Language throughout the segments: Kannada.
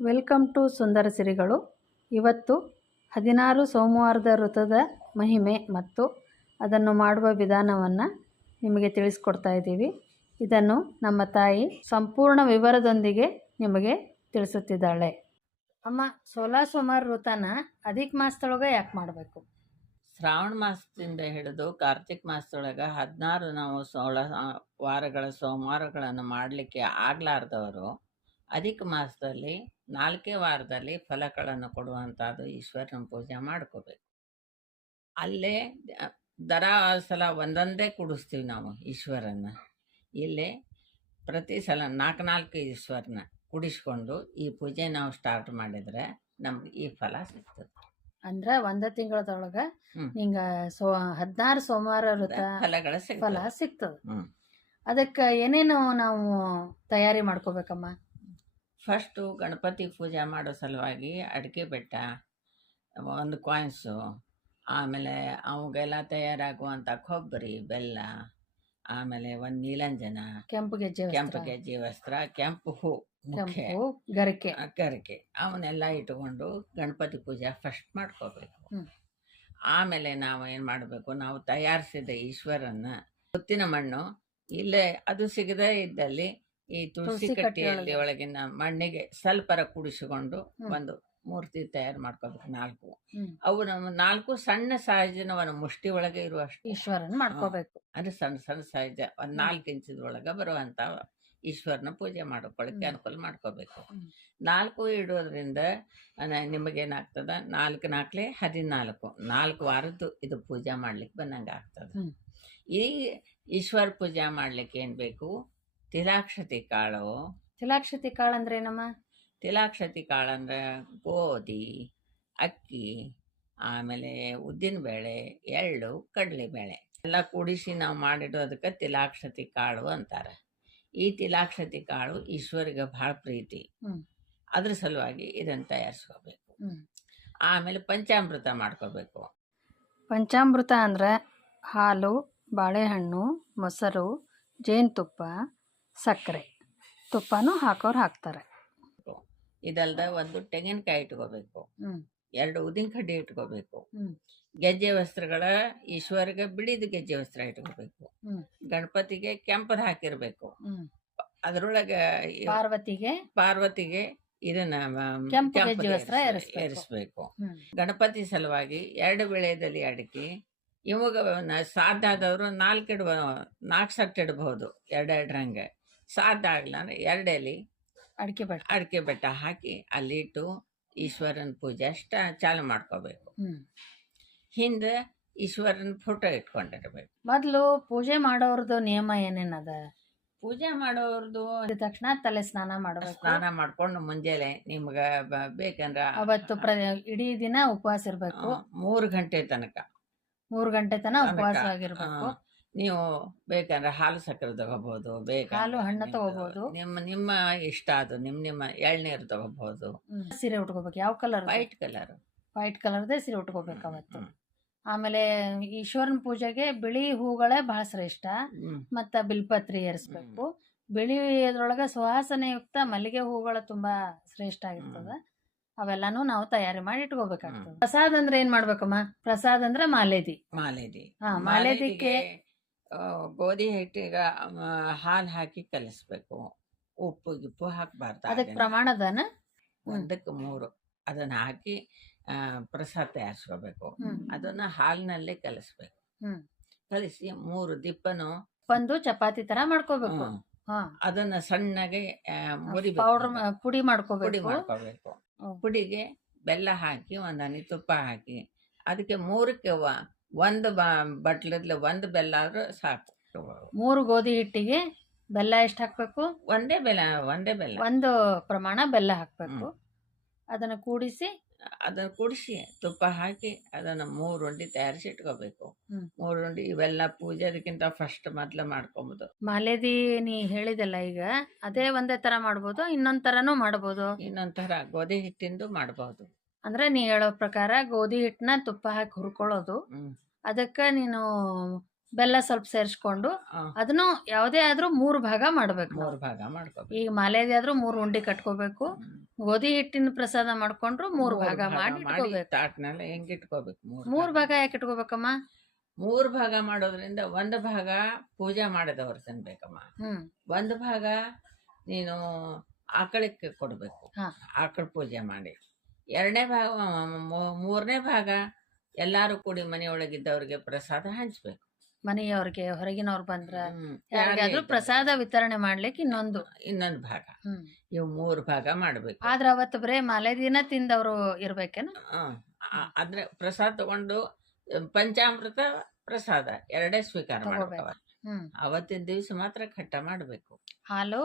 ವೆಲ್ಕಮ್ ಟು ಸುಂದರ ಸಿರಿಗಳು. ಇವತ್ತು 16 ಸೋಮವಾರದ ವ್ರತದ ಮಹಿಮೆ ಮತ್ತು ಅದನ್ನು ಮಾಡುವ ವಿಧಾನವನ್ನು ನಿಮಗೆ ತಿಳಿಸ್ಕೊಡ್ತಾ ಇದ್ದೀವಿ. ಇದನ್ನು ನಮ್ಮ ತಾಯಿ ಸಂಪೂರ್ಣ ವಿವರದೊಂದಿಗೆ ನಿಮಗೆ ತಿಳಿಸುತ್ತಿದ್ದಾಳೆ. ಅಮ್ಮ, 16 ಸೋಮವಾರ ವ್ರತನ ಅಧಿಕ ಮಾಸದೊಳಗೆ ಯಾಕೆ ಮಾಡಬೇಕು? ಶ್ರಾವಣ ಮಾಸದಿಂದ ಹಿಡಿದು ಕಾರ್ತಿಕ್ ಮಾಸದೊಳಗೆ 16 ನಾವು 16 ವಾರಗಳ ಸೋಮವಾರಗಳನ್ನು ಮಾಡಲಿಕ್ಕೆ ಆಗ್ಲಾರ್ದವರು ಅಧಿಕ ಮಾಸದಲ್ಲಿ 4ನೇ ವಾರದಲ್ಲಿ ಫಲಗಳನ್ನು ಕೊಡುವಂಥದ್ದು ಈಶ್ವರನ ಪೂಜೆ ಮಾಡ್ಕೋಬೇಕು. ಅಲ್ಲೇ ದರ ಸಲ ಒಂದೊಂದೇ ಕುಡಿಸ್ತೀವಿ ನಾವು ಈಶ್ವರನ. ಇಲ್ಲೇ ಪ್ರತಿ ಸಲ 4 ಈಶ್ವರನ ಕುಡಿಸ್ಕೊಂಡು ಈ ಪೂಜೆ ನಾವು ಸ್ಟಾರ್ಟ್ ಮಾಡಿದರೆ ನಮ್ಗೆ ಈ ಫಲ ಸಿಗ್ತದೆ. ಅಂದ್ರೆ ಒಂದ ತಿಂಗಳದೊಳಗ ನಿಂಗ 16 ಸೋಮವಾರ ವ್ರತ ಫಲ ಸಿಗ್ತದೆ. ಅದಕ್ಕೆ ಏನೇನು ನಾವು ತಯಾರಿ ಮಾಡ್ಕೋಬೇಕಮ್ಮ? ಫಸ್ಟು ಗಣಪತಿ ಪೂಜೆ ಮಾಡೋ ಸಲುವಾಗಿ ಅಡಿಕೆ ಬೆಟ್ಟ, ಒಂದು ಕಾಯಿನ್ಸು, ಆಮೇಲೆ ಅವಾಗೆಲ್ಲ ತಯಾರಾಗುವಂಥ ಕೊಬ್ಬರಿ, ಬೆಲ್ಲ, ಆಮೇಲೆ ಒಂದು ನೀಲಂಜನ, ಕೆಂಪು ಗೆಜ್ಜೆ ವಸ್ತ್ರ, ಕೆಂಪು ಹೂ, ಗರಿಕೆ ಅವನ್ನೆಲ್ಲ ಇಟ್ಕೊಂಡು ಗಣಪತಿ ಪೂಜೆ ಫಸ್ಟ್ ಮಾಡ್ಕೋಬೇಕು. ಆಮೇಲೆ ನಾವು ಏನು ಮಾಡಬೇಕು, ನಾವು ತಯಾರಿಸಿದ ಈಶ್ವರನ ಸುತ್ತಿನ ಮಣ್ಣು ಇಲ್ಲೇ ಅದು ಸಿಗದೇ ಇದ್ದಲ್ಲಿ ಈ ತುಳಸಿ ಕಟ್ಟಿಯಲ್ಲಿ ಒಳಗಿನ ಮಣ್ಣಿಗೆ ಸ್ವಲ್ಪರ ಕುಡಿಸಿಕೊಂಡು ಒಂದು ಮೂರ್ತಿ ತಯಾರು ಮಾಡ್ಕೋಬೇಕು. 4 ಅವು ನಮ್ಮ 4 ಸಣ್ಣ ಸೈಜಿನ ಒಂದು ಮುಷ್ಟಿ ಒಳಗೆ ಇರುವಷ್ಟು ಈಶ್ವರನ ಮಾಡ್ಕೋಬೇಕು. ಅಂದ್ರೆ ಸಣ್ಣ ಸೈಜ್ ಒಂದು 4 ಇಂಚದೊಳಗೆ ಬರುವಂತ ಈಶ್ವರನ ಪೂಜೆ ಮಾಡ್ಕೊಳ್ಳಿಕ್ಕೆ ಅನುಕೂಲ ಮಾಡ್ಕೋಬೇಕು. 4 ಇಡೋದ್ರಿಂದ ನಿಮಗೇನಾಗ್ತದ, 4 4 14 4 ವಾರದ್ದು ಇದು ಪೂಜೆ ಮಾಡ್ಲಿಕ್ಕೆ ಬಂದಂಗೆ ಆಗ್ತದೆ. ಈ ಈಶ್ವರ ಪೂಜೆ ಮಾಡ್ಲಿಕ್ಕೆ ಏನ್ ಬೇಕು? ತಿಲಾಕ್ಷತಿ ಕಾಳು. ತಿಲಾಕ್ಷತಿ ಕಾಳು ಅಂದ್ರೆ ಏನಮ್ಮ? ತಿಲಾಕ್ಷತಿ ಕಾಳು ಅಂದ್ರೆ ಗೋಧಿ, ಅಕ್ಕಿ, ಆಮೇಲೆ ಉದ್ದಿನ ಬೇಳೆ, ಎಳ್ಳು, ಕಡಲೆಬೇಳೆ ಎಲ್ಲ ಕೂಡಿಸಿ ನಾವು ಮಾಡಿಡೋದಕ್ಕೆ ತಿಲಾಕ್ಷತಿ ಕಾಳು ಅಂತಾರೆ. ಈ ತಿಲಾಕ್ಷತಿ ಕಾಳು ಈಶ್ವರಿಗೆ ಬಹಳ ಪ್ರೀತಿ. ಅದ್ರ ಸಲುವಾಗಿ ಇದನ್ನು ತಯಾರಿಸ್ಕೋಬೇಕು. ಆಮೇಲೆ ಪಂಚಾಮೃತ ಮಾಡ್ಕೋಬೇಕು. ಪಂಚಾಮೃತ ಅಂದ್ರೆ ಹಾಲು, ಬಾಳೆಹಣ್ಣು, ಮೊಸರು, ಜೇನುತುಪ್ಪ, ಸಕ್ಕರೆ, ತುಪ್ಪನೂ ಹಾಕ್ತಾರೆ. ಇದಲ್ದ ಒಂದು ತೆಂಗಿನಕಾಯಿ ಇಟ್ಕೋಬೇಕು, 2 ಉದ್ದಿನ ಕಡ್ಡಿ ಇಟ್ಕೋಬೇಕು, ಗೆಜ್ಜೆ ವಸ್ತ್ರಗಳ ಈಶ್ವರಿಗೆ ಬಿಳಿದ ಗೆಜ್ಜೆ ವಸ್ತ್ರ ಇಟ್ಕೋಬೇಕು, ಗಣಪತಿಗೆ ಕೆಂಪದ ಹಾಕಿರ್ಬೇಕು, ಅದ್ರೊಳಗೆ ಪಾರ್ವತಿಗೆ ಇದನ್ನ ಕೆಂಪು ಗೆಜ್ಜೆ ವಸ್ತ್ರ ಏರಿಸ್ಬೇಕು. ಗಣಪತಿ ಸಲುವಾಗಿ 2 ಬೆಳೆದಲ್ಲಿ ಅಡಿಕೆ, ಇವಾಗ ಸಾಧ್ಯ ಆದವರು 4 ಸೆಟ್ ಇಡಬಹುದು, 2 ರಂಗೆ. ಸಾಧ್ಯ ಆಗಲ್ಲ ಅಂದ್ರೆ 2 ಎಲೆ ಅಡಿಕೆ ಬೆಟ್ಟ ಹಾಕಿ ಅಲ್ಲಿಟ್ಟು ಈಶ್ವರನ ಪೂಜೆ ಅಷ್ಟ ಚಾಲು ಮಾಡ್ಕೋಬೇಕು. ಹಿಂದೆ ಈಶ್ವರನ ಫೋಟೋ ಇಟ್ಕೊಂಡಿರ್ಬೇಕು. ಮೊದಲು ಪೂಜೆ ಮಾಡೋರ್ದು ನಿಯಮ ಏನೇನದ? ಪೂಜೆ ಮಾಡೋರ್ದು ತಕ್ಷಣ ತಲೆ ಸ್ನಾನ ಮಾಡಬೇಕು. ಸ್ನಾನ ಮಾಡ್ಕೊಂಡು ಮುಂಜಾನೆ ನಿಮ್ಗ ಬೇಕಂದ್ರ ಅವತ್ತು ಇಡೀ ದಿನ ಉಪವಾಸ ಇರ್ಬೇಕು. 3 ಗಂಟೆ ತನಕ 3 ಗಂಟೆ ತನಕ ಉಪವಾಸ ಆಗಿರ್ಬೇಕು. ನೀವು ಬೇಕಂದ್ರೆ ಹಾಲು ಸಕ್ಕರೆ ತಗೋಬಹುದು, ಹಾಲು ಹಣ್ಣು ತಗೋಬಹುದು, ನಿಮ್ಮ ಇಷ್ಟ. ಅದು ನಿಮ್ಮ ಎಳ್ನೀರು ತಗೋಬಹುದು. ಸೀರೆ ಉಟ್ಕೋಬೇಕು. ಯಾವ ಕಲರ್? ವೈಟ್ ಕಲರ್ದೇ ಸೀರೆ ಉಟ್ಕೋಬೇಕು ಅವತ್ತು. ಆಮೇಲೆ ಈಶ್ವರನ ಪೂಜೆಗೆ ಬಿಳಿ ಹೂಗಳೇ ಬಹಳ ಶ್ರೇಷ್ಠ. ಮತ್ತ ಬಿಲ್ಪತ್ರಿ ಏರಿಸ್ಬೇಕು. ಬಿಳಿ ಅದ್ರೊಳಗ ಸುವಾಸನೆಯುಕ್ತ ಮಲ್ಲಿಗೆ ಹೂಗಳು ತುಂಬಾ ಶ್ರೇಷ್ಠ ಆಗಿರ್ತದ. ಅವೆಲ್ಲಾನು ನಾವು ತಯಾರಿ ಮಾಡಿ ಇಟ್ಕೋಬೇಕಾಗ್ತದೆ. ಪ್ರಸಾದ ಅಂದ್ರೆ ಏನ್ ಮಾಡ್ಬೇಕಮ್ಮ? ಪ್ರಸಾದ ಅಂದ್ರೆ ಮಾಲೇದಿ. ಮಾಲೇದಿಕ್ಕೆ ಗೋಧಿ ಹಿಟ್ಟಿಗೆ ಹಾಲು ಹಾಕಿ ಕಲಿಸ್ಬೇಕು. ಉಪ್ಪು ಗಿಪ್ಪು ಹಾಕಬಾರ್ದು. ಅದಕ್ಕೆ ಪ್ರಮಾಣದನ 1ಕ್ಕೆ 3 ಅದನ್ನ ಹಾಕಿ ಪ್ರಸಾದ ತಯಾರಿಸ್ಕೋಬೇಕು. ಅದನ್ನ ಹಾಲಿನಲ್ಲೇ ಕಲಿಸ್ಬೇಕು. ಕಲಿಸಿ 3 ದಿಪ್ಪನು ಒಂದು ಚಪಾತಿ ತರ ಮಾಡ್ಕೋಬೇಕು. ಅದನ್ನ ಸಣ್ಣಗೆ ಪೌಡರ್ ಪುಡಿ ಮಾಡ್ಕೋಬೇಕು. ಪುಡಿಗೆ ಬೆಲ್ಲ ಹಾಕಿ 1 ಹನಿ ತುಪ್ಪ ಹಾಕಿ ಅದಕ್ಕೆ 3ಕ್ಕೆ 1 ಬಟ್ಲಲ್ಲಿ 1 ಬೆಲ್ಲ ಆದ್ರೂ ಸಾಕು. 3 ಗೋಧಿ ಹಿಟ್ಟಿಗೆ ಬೆಲ್ಲ ಎಷ್ಟು ಹಾಕ್ಬೇಕು? ಒಂದೇ ಬೆಲ್ಲ 1 ಪ್ರಮಾಣ ಬೆಲ್ಲ ಹಾಕ್ಬೇಕು. ಅದನ್ನ ಕೂಡಿಸಿ ತುಪ್ಪ ಹಾಕಿ ಅದನ್ನ 3 ಉಂಡೆ ತಯಾರಿಸಿ ಇಟ್ಕೋಬೇಕು. 3 ಉಂಡೆ ಇವೆಲ್ಲ ಪೂಜೆದಕ್ಕಿಂತ ಫಸ್ಟ್ ಮೊದ್ಲು ಮಾಡ್ಕೊಬಹುದು. ಮಾಲೇದಿ ನೀ ಹೇಳಿದಲ್ಲ, ಈಗ ಅದೇ ಒಂದೇ ತರ ಮಾಡ್ಬೋದು, ಇನ್ನೊಂದ್ ತರನೂ ಮಾಡ್ಬೋದು. ಇನ್ನೊಂದ್ ತರ ಗೋಧಿ ಹಿಟ್ಟಿಂದು ಮಾಡ್ಬಹುದು. ಅಂದ್ರೆ ನೀ ಹೇಳೋ ಪ್ರಕಾರ ಗೋಧಿ ಹಿಟ್ಟನ್ನ ತುಪ್ಪ ಹಾಕಿ ಹುರ್ಕೊಳ್ಳೋದು. ಅದಕ್ಕ ನೀನು ಬೆಲ್ಲ ಸ್ವಲ್ಪ ಸೇರಿಸ್ಕೊಂಡು ಅದನ್ನು ಯಾವುದೇ ಆದ್ರೂ 3 ಭಾಗ ಮಾಡ್ಬೇಕು ನಾವು. 3 ಭಾಗ ಮಾಡ್ಕೋಬೇಕು. ಈಗ ಮಾಲೆದೆ ಆದ್ರೂ 3 ಉಂಡೆ ಕಟ್ಕೋಬೇಕು. ಗೋಧಿ ಹಿಟ್ಟಿನ ಪ್ರಸಾದ ಮಾಡ್ಕೊಂಡ್ರು 3 ಭಾಗ ಮಾಡಿ ಇಟ್ಕೋಬೇಕು. ತಾಟ್ನಲ್ಲಿ ಹೆಂಗೆ ಇಟ್ಕೋಬೇಕು? 3 ಭಾಗ ಯಾಕೆ ಇಟ್ಕೋಬೇಕಮ್ಮ? 3 ಭಾಗ ಮಾಡೋದ್ರಿಂದ ಒಂದು ಭಾಗ ಪೂಜೆ ಮಾಡಿದವರು ತಿನ್ಬೇಕಮ್ಮ, ಒಂದು ಭಾಗ ನೀನು ಆಕಳಕ್ಕೆ ಕೊಡಬೇಕು, ಆಕಳ ಪೂಜೆ ಮಾಡಿ. 2ನೇ ಭಾಗ 3ನೇ ಭಾಗ ಎಲ್ಲಾರು ಕೂಡಿ ಮನೆಯೊಳಗಿದ್ದವ್ರಿಗೆ ಪ್ರಸಾದ ಹಂಚ್ಬೇಕು. ಮನೆಯವ್ರಿಗೆ ಹೊರಗಿನವ್ರು ಬಂದ್ರ ಯಾರಿಗಾದ್ರೂ ಪ್ರಸಾದ ವಿತರಣೆ ಮಾಡ್ಲಿಕ್ಕೆ ಇನ್ನೊಂದು ಭಾಗ. ಇವು 3 ಭಾಗ ಮಾಡ್ಬೇಕು. ಆದ್ರ ಅವತ್ತು ಬರೇ ಮಾಲೆ ದಿನ ತಿಂದವ್ರು ಇರ್ಬೇಕೇನ? ಆದ್ರೆ ಪ್ರಸಾದ ತಗೊಂಡು ಪಂಚಾಮೃತ ಪ್ರಸಾದ 2 ಸ್ವೀಕಾರ ಮಾಡ್ಬೇಕು. ಅವತ್ತಿನ ದಿವಸ ಮಾತ್ರ ಖಟ್ಟ ಮಾಡ್ಬೇಕು. ಹಾಲು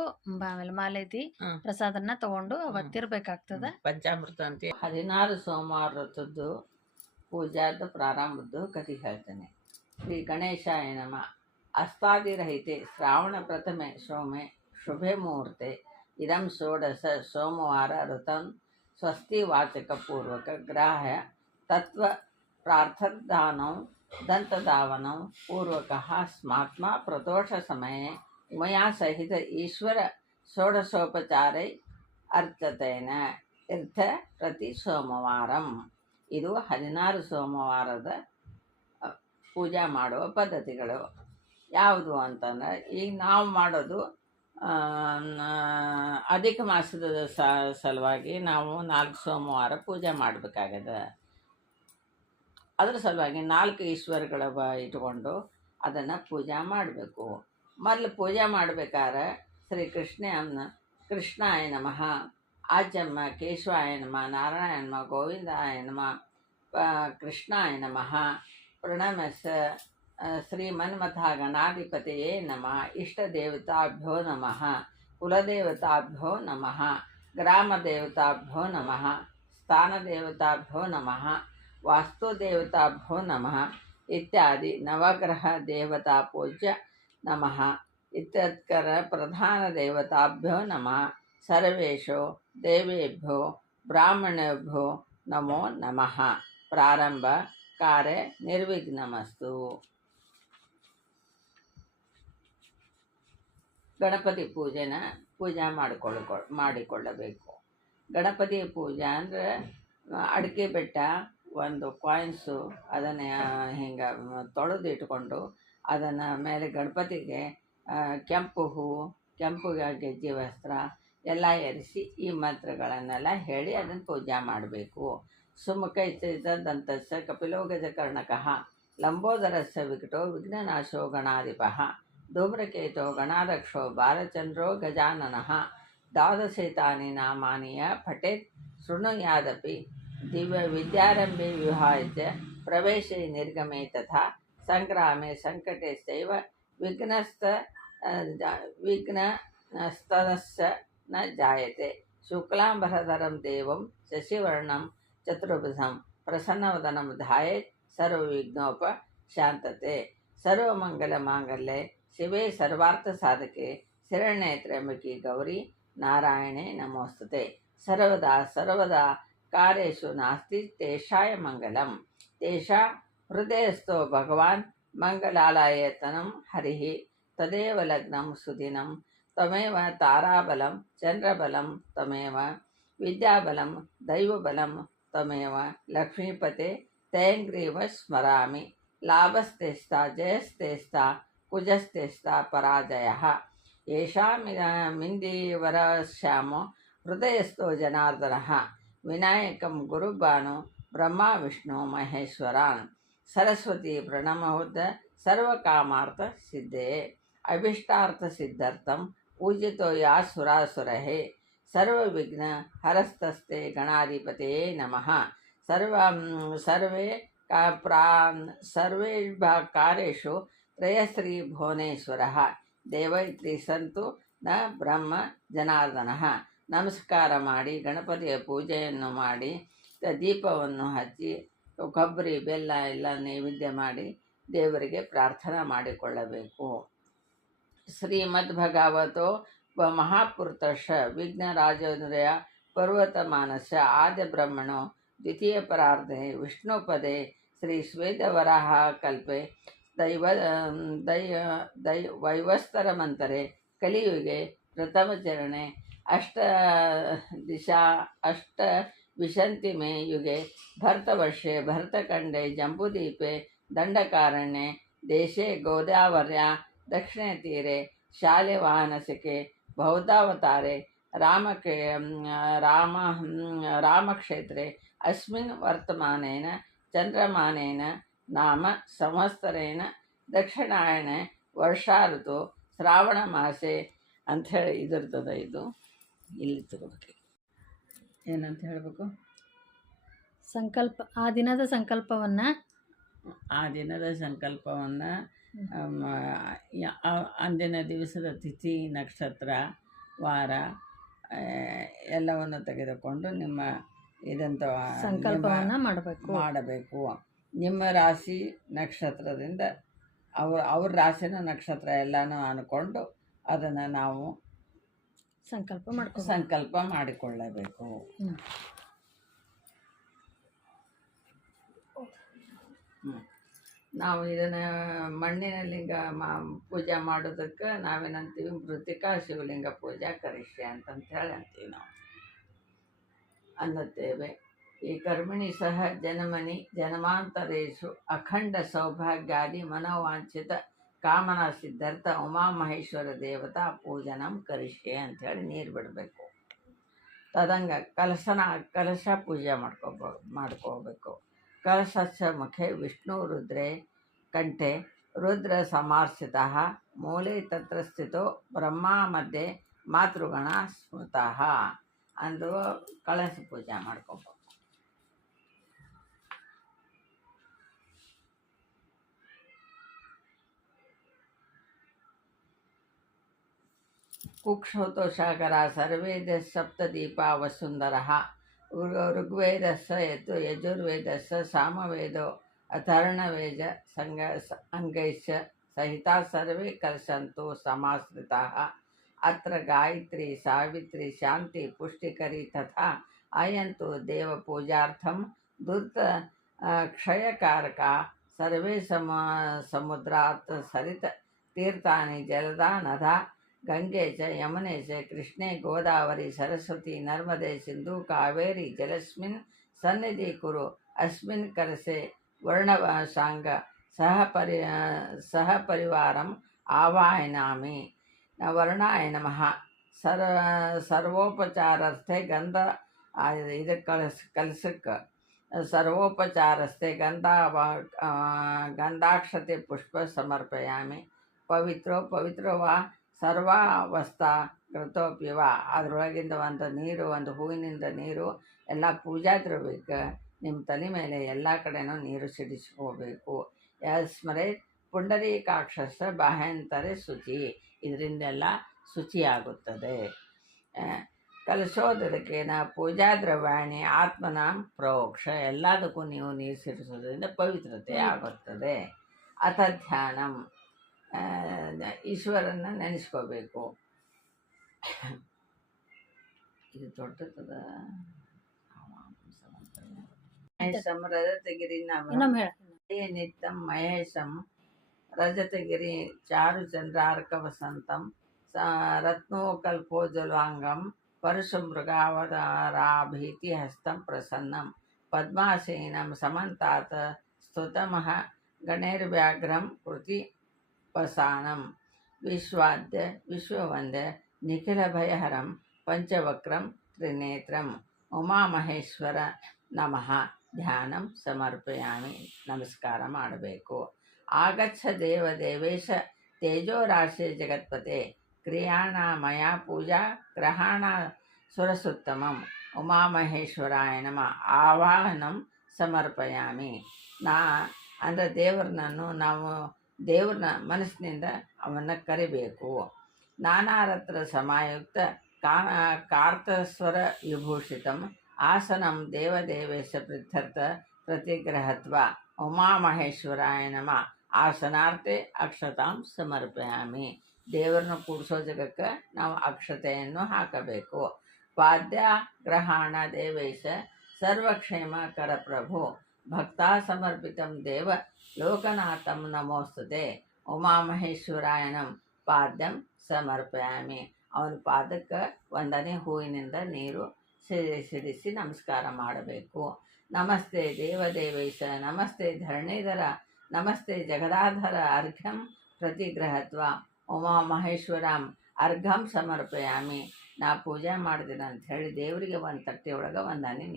ಆಮೇಲೆ ಮಾಲೆದಿ ಪ್ರಸಾದನ ತಗೊಂಡು ಅವತ್ತಿರ್ಬೇಕಾಗ್ತದ. ಪಂಚಾಮೃತ ಅಂತ 16 ಸೋಮವಾರ ವ್ರತದ್ದು ಪೂಜಾದ ಪ್ರಾರಂಭದ್ದು ಕಥೆ ಹೇಳ್ತೇನೆ. ಶ್ರೀ ಗಣೇಶಾಯ ನಮಃ. ಅಸ್ತಾದಿರಹಿತೆ ಶ್ರಾವಣ ಪ್ರಥಮೆ ಸೋಮೆ ಶುಭೆ ಮುಹೂರ್ತೆ ಇದಂ ಷೋಡಶ ಸೋಮವಾರ ಋತಂ ಸ್ವಸ್ತಿ ವಾಚಕ ಪೂರ್ವಕ ಗ್ರಾಹ್ಯ ತತ್ವ ಪ್ರಾರ್ಥದಾನಂ ದಂತಧಾವನಂ ಪೂರ್ವಕಃ ಸ್ಮಾತ್ಮ ಪ್ರದೋಷ ಸಮಯೇ ಉಮಯಾ ಸಹಿತ ಈಶ್ವರ ಷೋಡಶೋಪಚಾರೈ ಅರ್ಚತೇನ ತೀರ್ಥ ಪ್ರತಿ ಸೋಮವಾರಂ. ಇದು 16 ಸೋಮವಾರದ ಪೂಜೆ ಮಾಡುವ ಪದ್ಧತಿಗಳು. ಯಾವುದು ಅಂತಂದ್ರೆ ಈಗ ನಾವು ಮಾಡೋದು ಅಧಿಕ ಮಾಸದ ಸಲುವಾಗಿ ನಾವು 4 ಸೋಮವಾರ ಪೂಜೆ ಮಾಡಬೇಕಾಗದ. ಅದ್ರ ಸಲುವಾಗಿ 4 ಈಶ್ವರಗಳ ಇಟ್ಕೊಂಡು ಅದನ್ನು ಪೂಜೆ ಮಾಡಬೇಕು. ಮೊದಲು ಪೂಜೆ ಮಾಡಬೇಕಾದ್ರೆ ಶ್ರೀ ಕೃಷ್ಣಾಯ ನಮಃ, ಆಚಮ್ಮ ಕೇಶವಾಯ ನಮಃ, ನಾರಾಯಣ ನಮಃ, ಗೋವಿಂದಾಯ ನಮಃ, ಕೃಷ್ಣಾಯ ನಮಃ, ಪ್ರಣಮಸ ಶ್ರೀಮನ್ಮಥ ಗಣಾಧಿಪತಿಯೇ ನಮಃ, ಇಷ್ಟದೇವತಾಭ್ಯೋ ನಮಃ, ಕುಲದೇವತಾಭ್ಯೋ ನಮಃ, ಗ್ರಾಮದೇವತಾಭ್ಯೋ ನಮಃ, ಸ್ಥಾನದೇವತಾಭ್ಯೋ ನಮಃ, ವಾಸ್ತುದೇವತಾಭ್ಯೋ ನಮಃ ಇತ್ಯಾದಿ ನವಗ್ರಹ ದೇವತಾ ಪೂಜ್ಯ ನಮಃ ಇತ್ಯತ್ಕರ ಪ್ರಧಾನ ದೇವತಾಭ್ಯೋ ನಮಃ. ಸರ್ವೇಷು ದೇವೇಭ್ಯೋ ಬ್ರಾಹ್ಮಣೇಭ್ಯೋ ನಮೋ ನಮಃ. ಪ್ರಾರಂಭ ಕಾರ್ಯ ನಿರ್ವಿಘ್ನಮಸ್ತು. ಗಣಪತಿ ಪೂಜೆ ಮಾಡಿಕೊಳ್ಳಬೇಕು. ಗಣಪತಿ ಪೂಜೆ ಅಂದರೆ ಅಡಿಕೆ ಬೆಟ್ಟ, ಒಂದು ಕಾಯಿನ್ಸು, ಅದನ್ನು ಹಿಂಗೆ ತೊಳೆದು ಇಟ್ಕೊಂಡು ಅದನ್ನು ಮೇಲೆ ಗಣಪತಿಗೆ ಕೆಂಪು ಹೂವು, ಕೆಂಪು ಗೆಜ್ಜೆ ವಸ್ತ್ರ ಎಲ್ಲ ಏರಿಸಿ ಈ ಮಂತ್ರಗಳನ್ನೆಲ್ಲ ಹೇಳಿ ಅದನ್ನು ಪೂಜೆ ಮಾಡಬೇಕು. ಸುಮುಖೈಶ್ಚ ದಂತಸ್ಯ ಕಪಿಲೋ ಗಜಕರ್ಣಕಃ ಲಂಬೋದರಸ್ಯ ವಿಕಟೋ ವಿಘ್ನನಾಶೋ ಗಣಾಧಿಪಃ ಧೂಮ್ರಕೇತೋ ಗಣಾರಕ್ಷೋ ಬಾಲಚಂದ್ರೋ ಗಜಾನನಃ. ದ್ವಾದಶೇತಾನಿ ನಾಮಾನಿ ಪಠೇತ್ ಶೃಣುಯಾದಪಿ ದಿವ್ಯ ವಿದ್ಯಾರಂಭೆ ವಿವಾಹ್ಯ ಪ್ರವೇಶೆ ನಿರ್ಗಮೆ ತಥಾ ಸಂಗ್ರಾಮೆ ಸಂಕಟೇಶ್ಚೈವ ವಿಘ್ನಸ್ತನಸ್ಯ ನ ಜಾಯತೆ. ಶುಕ್ಲಾಂಬರಧರಂ ದೇವಂ ಶಶಿವರ್ಣಂ ಚತುರ್ಭುಜಂ ಪ್ರಸನ್ನವದನಂ ಧ್ಯಾಯೇತ್ ಸರ್ವವಿಘ್ನೋಪಶಾಂತತೆ. ಸರ್ವಮಂಗಲ ಮಾಂಗಲ್ಯೆ ಶಿವೆ ಸರ್ವಾರ್ಥ ಸಾಧಕೆ ಶರಣ್ಯೆ ತ್ರ್ಯಂಬಕೆ ಗೌರಿ ನಾರಾಯಣೆ ನಮೋಸ್ತುತೆ. ಸರ್ವದಾ ಕಾರ್ಯೇಷು ನಾಸ್ತಿ ತೇಷಾಯ ಮಂಗಲಂ. ತೇಷಾ ಹೃದಯಸ್ಥೋ ಭಗವಾನ್ ಮಂಗಲಾಲಯತನಂ ಹರಿಃ ತದೇವ ಲಗ್ನಂ ಸುದಿನಂ ತ್ವಮೇವ ತಾರಾಬಲಂ ಚಂದ್ರಬಲಂ ತ್ವಮೇವ ವಿದ್ಯಾಬಲಂ ದೈವಬಲಂ ತ್ವಮೇವ ಲಕ್ಷ್ಮೀಪತೆ ತೇಂಗ್ರೀವ ಸ್ಮರಾಮಿ. ಲಾಭಸ್ತೇಸ್ತಾ ಜಯಸ್ತೇಸ್ತಾ ಕುಜಸ್ತೇಸ್ತಾ ಪರಾಜಯಃ. ಯೇಷಾಮಿಂದೀವರಶ್ಯಾಮೋ ಹೃದಯಸ್ಥೋ ಜನಾರ್ದನಃ. ವಿನಾಯಕಂ ಗುರುಭಾನು ಬ್ರಹ್ಮ ವಿಷ್ಣು ಮಹೇಶ್ವರಾನ್. ಸರಸ್ವತಿ ಪ್ರಣಮೋದ ಸರ್ವಕಾಮಾರ್ಥ ಸಿದ್ಧೇ. ಅಭಿಷ್ಟಾರ್ಥ ಸಿದ್ಧಾರ್ಥಂ ಪೂಜಿತೋ ಯಾ ಸುರಾಸುರಹೇ. ಸರ್ವವಿಘ್ನ ಹರಸ್ತಸ್ತೆ ಗಣಾಧಿಪತಯೇ ನಮಃ. ಸರ್ವೇ ಕಾರ್ಯೇಷು ತ್ರಯಶ್ರೀ ಭುವನೇಶ್ವರಃ ದೇವೈತ್ರಿ ಸಂತು ನ ಬ್ರಹ್ಮ ಜನಾರ್ದನಃ. ನಮಸ್ಕಾರ ಮಾಡಿ ಗಣಪತಿಯ ಪೂಜೆಯನ್ನು ಮಾಡಿ ದೀಪವನ್ನು ಹಚ್ಚಿ ಕೊಬ್ಬರಿ ಬೆಲ್ಲ ಎಲ್ಲ ನೈವೇದ್ಯ ಮಾಡಿ ದೇವರಿಗೆ ಪ್ರಾರ್ಥನಾ ಮಾಡಿಕೊಳ್ಳಬೇಕು. ಶ್ರೀಮದ್ಭಗವತೋ ಮಹಾಪುರುಷ ವಿಘ್ನರಾಜೋದಯ ಪರ್ವತಮಾನಸ್ಯ ಆದ್ಯ ಬ್ರಹ್ಮಣೋ ದ್ವಿತೀಯ ಪರಾರ್ಧೆ ವಿಷ್ಣುಪದೇ ಶ್ರೀ ಶ್ವೇತವರಾಹ ಕಲ್ಪೆ दैव दै दै वैवस्तरमन्तरे कलियुगे प्रथमचरणे दिशा अष्टविंशतिमे युगे भरतवर्षे भरतखण्डे जम्बूद्वीपे दण्डकारण्ये देशे गोदावर्या दक्षिणे तीरे शालिवाहनसिके बौद्धावतारे राम रामक्षेत्रे अस्मिन् वर्तमानेन चन्द्रमानेन नाम ಸಂವತ್ಸರೇನ ದಕ್ಷಿಣಾಯಣೆ ವರ್ಷಾ ಋತು ಶ್ರಾವಣ ಮಾಸೆ ಅಂಥೇಳಿ ಇದಿರ್ತದ. ಇದು ಇಲ್ಲಿ ತಗೋಬೇಕು. ಏನಂತ ಹೇಳಬೇಕು? ಸಂಕಲ್ಪ ಆ ದಿನದ ಸಂಕಲ್ಪವನ್ನು ಅಂದಿನ ದಿವಸದ ತಿಥಿ ನಕ್ಷತ್ರ ವಾರ ಎಲ್ಲವನ್ನು ತೆಗೆದುಕೊಂಡು ನಿಮ್ಮ ಇದಂತ ಸಂಕಲ್ಪವನ್ನು ಮಾಡಬೇಕು. ನಿಮ್ಮ ರಾಶಿ ನಕ್ಷತ್ರದಿಂದ ಅವ್ರ ರಾಶಿನ ನಕ್ಷತ್ರ ಎಲ್ಲನೂ ಅಂದ್ಕೊಂಡು ಅದನ್ನು ನಾವು ಸಂಕಲ್ಪ ಮಾಡಿಕೊಳ್ಳಬೇಕು. ನಾವು ಇದನ್ನು ಮಣ್ಣಿನ ಲಿಂಗ ಪೂಜೆ ಮಾಡೋದಕ್ಕೆ ನಾವೇನಂತೀವಿ, ಮೃತ್ತಿಕಾ ಶಿವಲಿಂಗ ಪೂಜಾ ಕರಿಷ್ಯೆ ಅಂತಂತೇಳಿ ಅಂತೀವಿ ನಾವು ಅನ್ನುತ್ತೇವೆ. ಈ ಕರ್ಮಿಣಿ ಸಹ ಜನಮನಿ ಜನ್ಮಾಂತರೇಶು ಅಖಂಡ ಸೌಭಾಗ್ಯಾದಿ ಮನೋವಾಂಛಿತ ಕಾಮನಾ ಸಿದ್ಧಾರ್ಥ ಉಮಾಮಹೇಶ್ವರ ದೇವತಾ ಪೂಜನಂ ಕರಿಷ್ಯೆ ಅಂಥೇಳಿ ನೀರು ಬಿಡಬೇಕು. ತದಂಗ ಕಲಶ ಪೂಜೆ ಮಾಡ್ಕೋಬೇಕು. ಕಲಶಸ್ಯ ಮುಖೆ ವಿಷ್ಣು ರುದ್ರೇ ಕಂಠೆ ರುದ್ರ ಸಮಾರ್ಚಿತಃ ಮೂಲೆ ತತ್ರ ಸ್ಥಿತೋ ಬ್ರಹ್ಮ ಮಧ್ಯೆ ಮಾತೃಗಣ ಸ್ಮೃತಃ ಅಂದು ಕಲಶ ಪೂಜೆ ಮಾಡ್ಕೋಬೇಕು. कुक्षोतोषाकरा सर्वेदः सप्तदीपा वसुन्धरः ऋग्वेदस्य यजुर्वेदस्य सामवेदो अथर्वणवेद अङ्गैश्च सहिता सर्वे कलशन्तु समाश्रिताः. अत्र गायत्री सावित्री शान्ति पुष्टिकरी तथा आयन्तु देवपूजार्थं दूत क्षयकारका सर्वे समुद्रात् सरित तीर्थानि जलदा नदा गंगे च यमुने च कृष्णे गोदावरी सरस्वती नर्मदे सिंधु कावेरी जलस्मिन् सन्निधि कुरु. अस्मिन् कलशे वर्णसांग सह परिवारम् आवाहयामि. वर्णाय नमः. सर्वोपचारार्थे गंध कलशಕ್ಕೆ सर्वोपचारस्थे गंधाक्षते पुष्प समर्पयामि. पवित्रो वा ಸರ್ವಾವಸ್ಥಾ ಕೃತೋಪ್ಯವ. ಅದರೊಳಗಿಂದ ಒಂದು ನೀರು, ಒಂದು ಹೂವಿನಿಂದ ನೀರು, ಎಲ್ಲ ಪೂಜಾ ದ್ರವ್ಯಕ್ಕೆ ನಿಮ್ಮ ತಲೆ ಮೇಲೆ ಎಲ್ಲ ಕಡೆನೂ ನೀರು ಸಿಡಿಸ್ಕೋಬೇಕು. ಸ್ಮರೆ ಪುಂಡರೀಕಾಕ್ಷಸ ಬಾಹ್ಯಂತರೆ ಶುಚಿ. ಇದರಿಂದೆಲ್ಲ ಶುಚಿಯಾಗುತ್ತದೆ. ಕಲಶೋದಕೇನ ಪೂಜಾ ದ್ರವ್ಯಾಣಿ ಆತ್ಮನಾಂ ಪ್ರೋಕ್ಷ. ಎಲ್ಲದಕ್ಕೂ ನೀವು ನೀರು ಸಿಡಿಸೋದ್ರಿಂದ ಪವಿತ್ರತೆ ಆಗುತ್ತದೆ. ಅಥ ಧ್ಯಾನಂ, ಈಶ್ವರನ್ನ ನೆನೆಸ್ಕೋಬೇಕು. ಇದು ದೊಡ್ಡದ ಮಹೇಶಂ ರಜತಗಿರಿ ನಿತ್ಯಂ ಮಹೇಶಂ ರಜತಗಿರಿ ಚಾರು ಚಂದ್ರಾರ್ಕ ವಸಂತಂ ರತ್ನೋಕಲ್ಪೋಜ್ವಲಾಂಗಂ ಪರಶುಮೃಗಾವತಾರಾಭೀತಿ ಹಸ್ತಂ ಪ್ರಸನ್ನಂ ಪದ್ಮಾಸೀನಂ ಸಮಂತಾತ್ ಸ್ತುತಮಃ ಗಣೇರ್ವ್ಯಾಘ್ರಂ ಕೃತಿ ವಸಾನಂ ವಿಶ್ವಾದ್ಯ ವಿಶ್ವವಂದ್ಯ ನಿಖಿಲಭಯಹರಂ ಪಂಚವಕ್ರಂ ತ್ರಿನೇತ್ರಂ ಉಮಾಮಹೇಶ್ವರ ನಮಃ. ಧ್ಯಾನಂ ಸಮರ್ಪಯಾಮಿ. ನಮಸ್ಕಾರ ಮಾಡಬೇಕು. ಆಗಚ್ಛ ದೇವೇಶ ತೇಜೋರಾಶಿ ಜಗತ್ಪತೆ ಕ್ರಿಯಾಣ ಮಯ ಪೂಜಾ ಗ್ರಹಣ ಸುರಸುತ್ತಮಂ ಉಮಾಮಹೇಶ್ವರಾಯ ನಮಃ. ಆವಾಹನಂ ಸಮರ್ಪಯಾಮಿ. ಅಂದರೆ ನಾವು ದೇವ್ರನ್ನ ಮನಸ್ಸಿನಿಂದ ಅವನ್ನ ಕರಿಬೇಕು. ನಾನಾರತ್ರ ಸಮಾಯುಕ್ತ ಕಾರ್ತಸ್ವರ ವಿಭೂಷಿತಂ ಆಸನಂ ದೇವದೇವೇಶ ಪ್ರೀತ್ಯರ್ಥ ಪ್ರತಿಗ್ರಹತ್ವ ಉಮಾಮಹೇಶ್ವರಾಯ ನಮಃ. ಆಸನಾರ್ಥೆ ಅಕ್ಷತಾಂ ಸಮರ್ಪಯಾಮಿ. ದೇವರನ್ನು ಕೂಡಿಸೋ ಜಾಗಕ್ಕೆ ನಾವು ಅಕ್ಷತೆಯನ್ನು ಹಾಕಬೇಕು. ಪಾದ್ಯ ಗ್ರಹಣ ದೇವೇಶ ಸರ್ವಕ್ಷೇಮ ಕರ ಪ್ರಭು ಭಕ್ತಾ ಸಮರ್ಪಿತಂ ದೇವ ಲೋಕನಾಥಂ ನಮೋಸ್ತುತೆ ಉಮಾಮಹೇಶ್ವರಾಯನಂ ಪಾದ್ಯಂ ಸಮರ್ಪಯಾಮಿ. ಅವನ ಪಾದಕ್ಕೆ ಒಂದನೇ ಹೂವಿನಿಂದ ನೀರು ಸಿಡಿಸಿ ನಮಸ್ಕಾರ ಮಾಡಬೇಕು. ನಮಸ್ತೆ ದೇವದೇವೇಶ, ನಮಸ್ತೆ ಧರಣೀಧರ, ನಮಸ್ತೆ ಜಗದಾಧರ, ಅರ್ಘ್ಯಂ ಪ್ರತಿಗ್ರಹತ್ವ ಉಮಾಮಹೇಶ್ವರಂ ಅರ್ಘಂ ಸಮರ್ಪಯಾಮಿ. ನಾ ಪೂಜೆ ಮಾಡಿದಿನ ಅಂಥೇಳಿ ದೇವರಿಗೆ ಒಂದು ತಟ್ಟೆ ಒಳಗೆ ಒಂದು ಹನಿ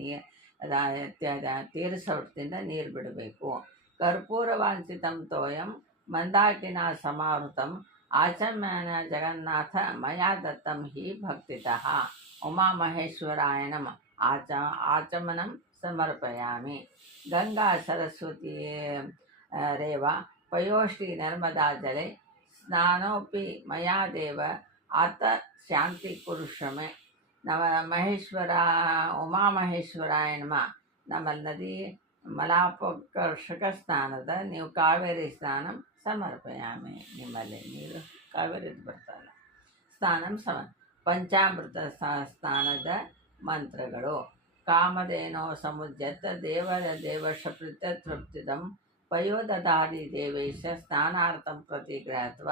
ತೀರಿಸೊಟ್ಟಿಂದ ನೀರು ಬಿಡಬೇಕು. ಕರ್ಪೂರ ವಾಂಛಿತಂ ತೋಯಂ ಮಂದಾಕಿನ ಸಮಾವೃತಂ ಆಚಮ್ಯನ ಜಗನ್ನಾಥ ಮಯಾ ದತ್ತಂ ಹಿ ಭಕ್ತಿತಃ ಉಮಾಮಹೇಶ್ವರಾಯ ನಮ ಆಚಮನಂ ಸಮರ್ಪಯಾಮಿ. ಗಂಗಾ ಸರಸ್ವತಿ ರೇವ ಪಯೋಷ್ಟಿ ನರ್ಮದಾ ಜಲೆ ಸ್ನಾನೋಪಿ ಮಯಾ ದೇವ ಆತ ಶಾಂತಿ ಪುರುಷಮೆ. ಮಹೇಶ್ವರ ಉಮಾಮಹೇಶ್ವರಾಯ ನಮ. ನಮ್ಮಲ್ಲಿ ನದಿ ಮಲಾಪಕರ್ಷಕ ಸ್ನಾನದ, ನೀವು ಕಾವೇರಿ ಸ್ನಾನಂ ಸಮರ್ಪಯಾಮಿ. ನಿಮ್ಮಲ್ಲಿ ನೀರು ಕಾವೇರಿದು ಬರ್ತಲ್ಲ. ಸ್ನಾನಂ ಪಂಚಾಮೃತ ಸ್ನಾನದ ಮಂತ್ರಗಳು. ಕಾಮಧೇನೋ ಸಮುಜ್ಜತ ದೇವರ ದೇವಶ ತೃಪ್ತಿದಂ ಪಯೋದಧಾರಿ ದೇವೇಶ ಸ್ನಾನಾರ್ಥಂ ಪ್ರತಿಗ್ರಹತ್ವ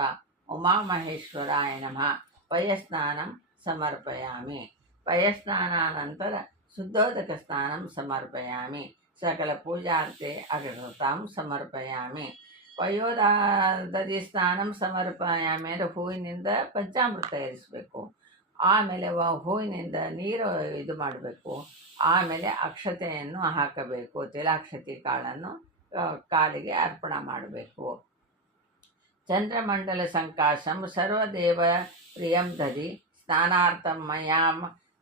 ಉಮಾಮಹೇಶ್ವರಾಯ ನಮಃ ಪಯಸ್ನಾನಂ ಸಮರ್ಪಯಾಮಿ. ಪಯಸ್ನಾನಾನಂತರ ಶುದ್ಧೋದಕ ಸ್ನಾನಂ ಸಮರ್ಪಯಾಮಿ. ಸಕಲ ಪೂಜಾರ್ತೆ ಅಗ್ರತಾಂ ಸಮರ್ಪಯಾಮಿ. ಪಯೋದಧಿ ಸ್ನಾನಂ ಸಮರ್ಪಯಾಮಿ ಅಂದರೆ ಹೂವಿನಿಂದ ಪಂಚಾಮೃತ ಇರಿಸಬೇಕು. ಆಮೇಲೆ ಹೂವಿನಿಂದ ನೀರು ಇದು ಮಾಡಬೇಕು. ಆಮೇಲೆ ಅಕ್ಷತೆಯನ್ನು ಹಾಕಬೇಕು. ತಿಲಾಕ್ಷತೆ ಕಾಳನ್ನು ಕಾಲಿಗೆ ಅರ್ಪಣೆ ಮಾಡಬೇಕು. ಚಂದ್ರಮಂಡಲ ಸಂಕಾಶಂ ಸರ್ವದೇವ ಪ್ರಿಯಂ ದಧಿ ಸ್ನಾನಾರ್ಥಂ ಮಯಾಂ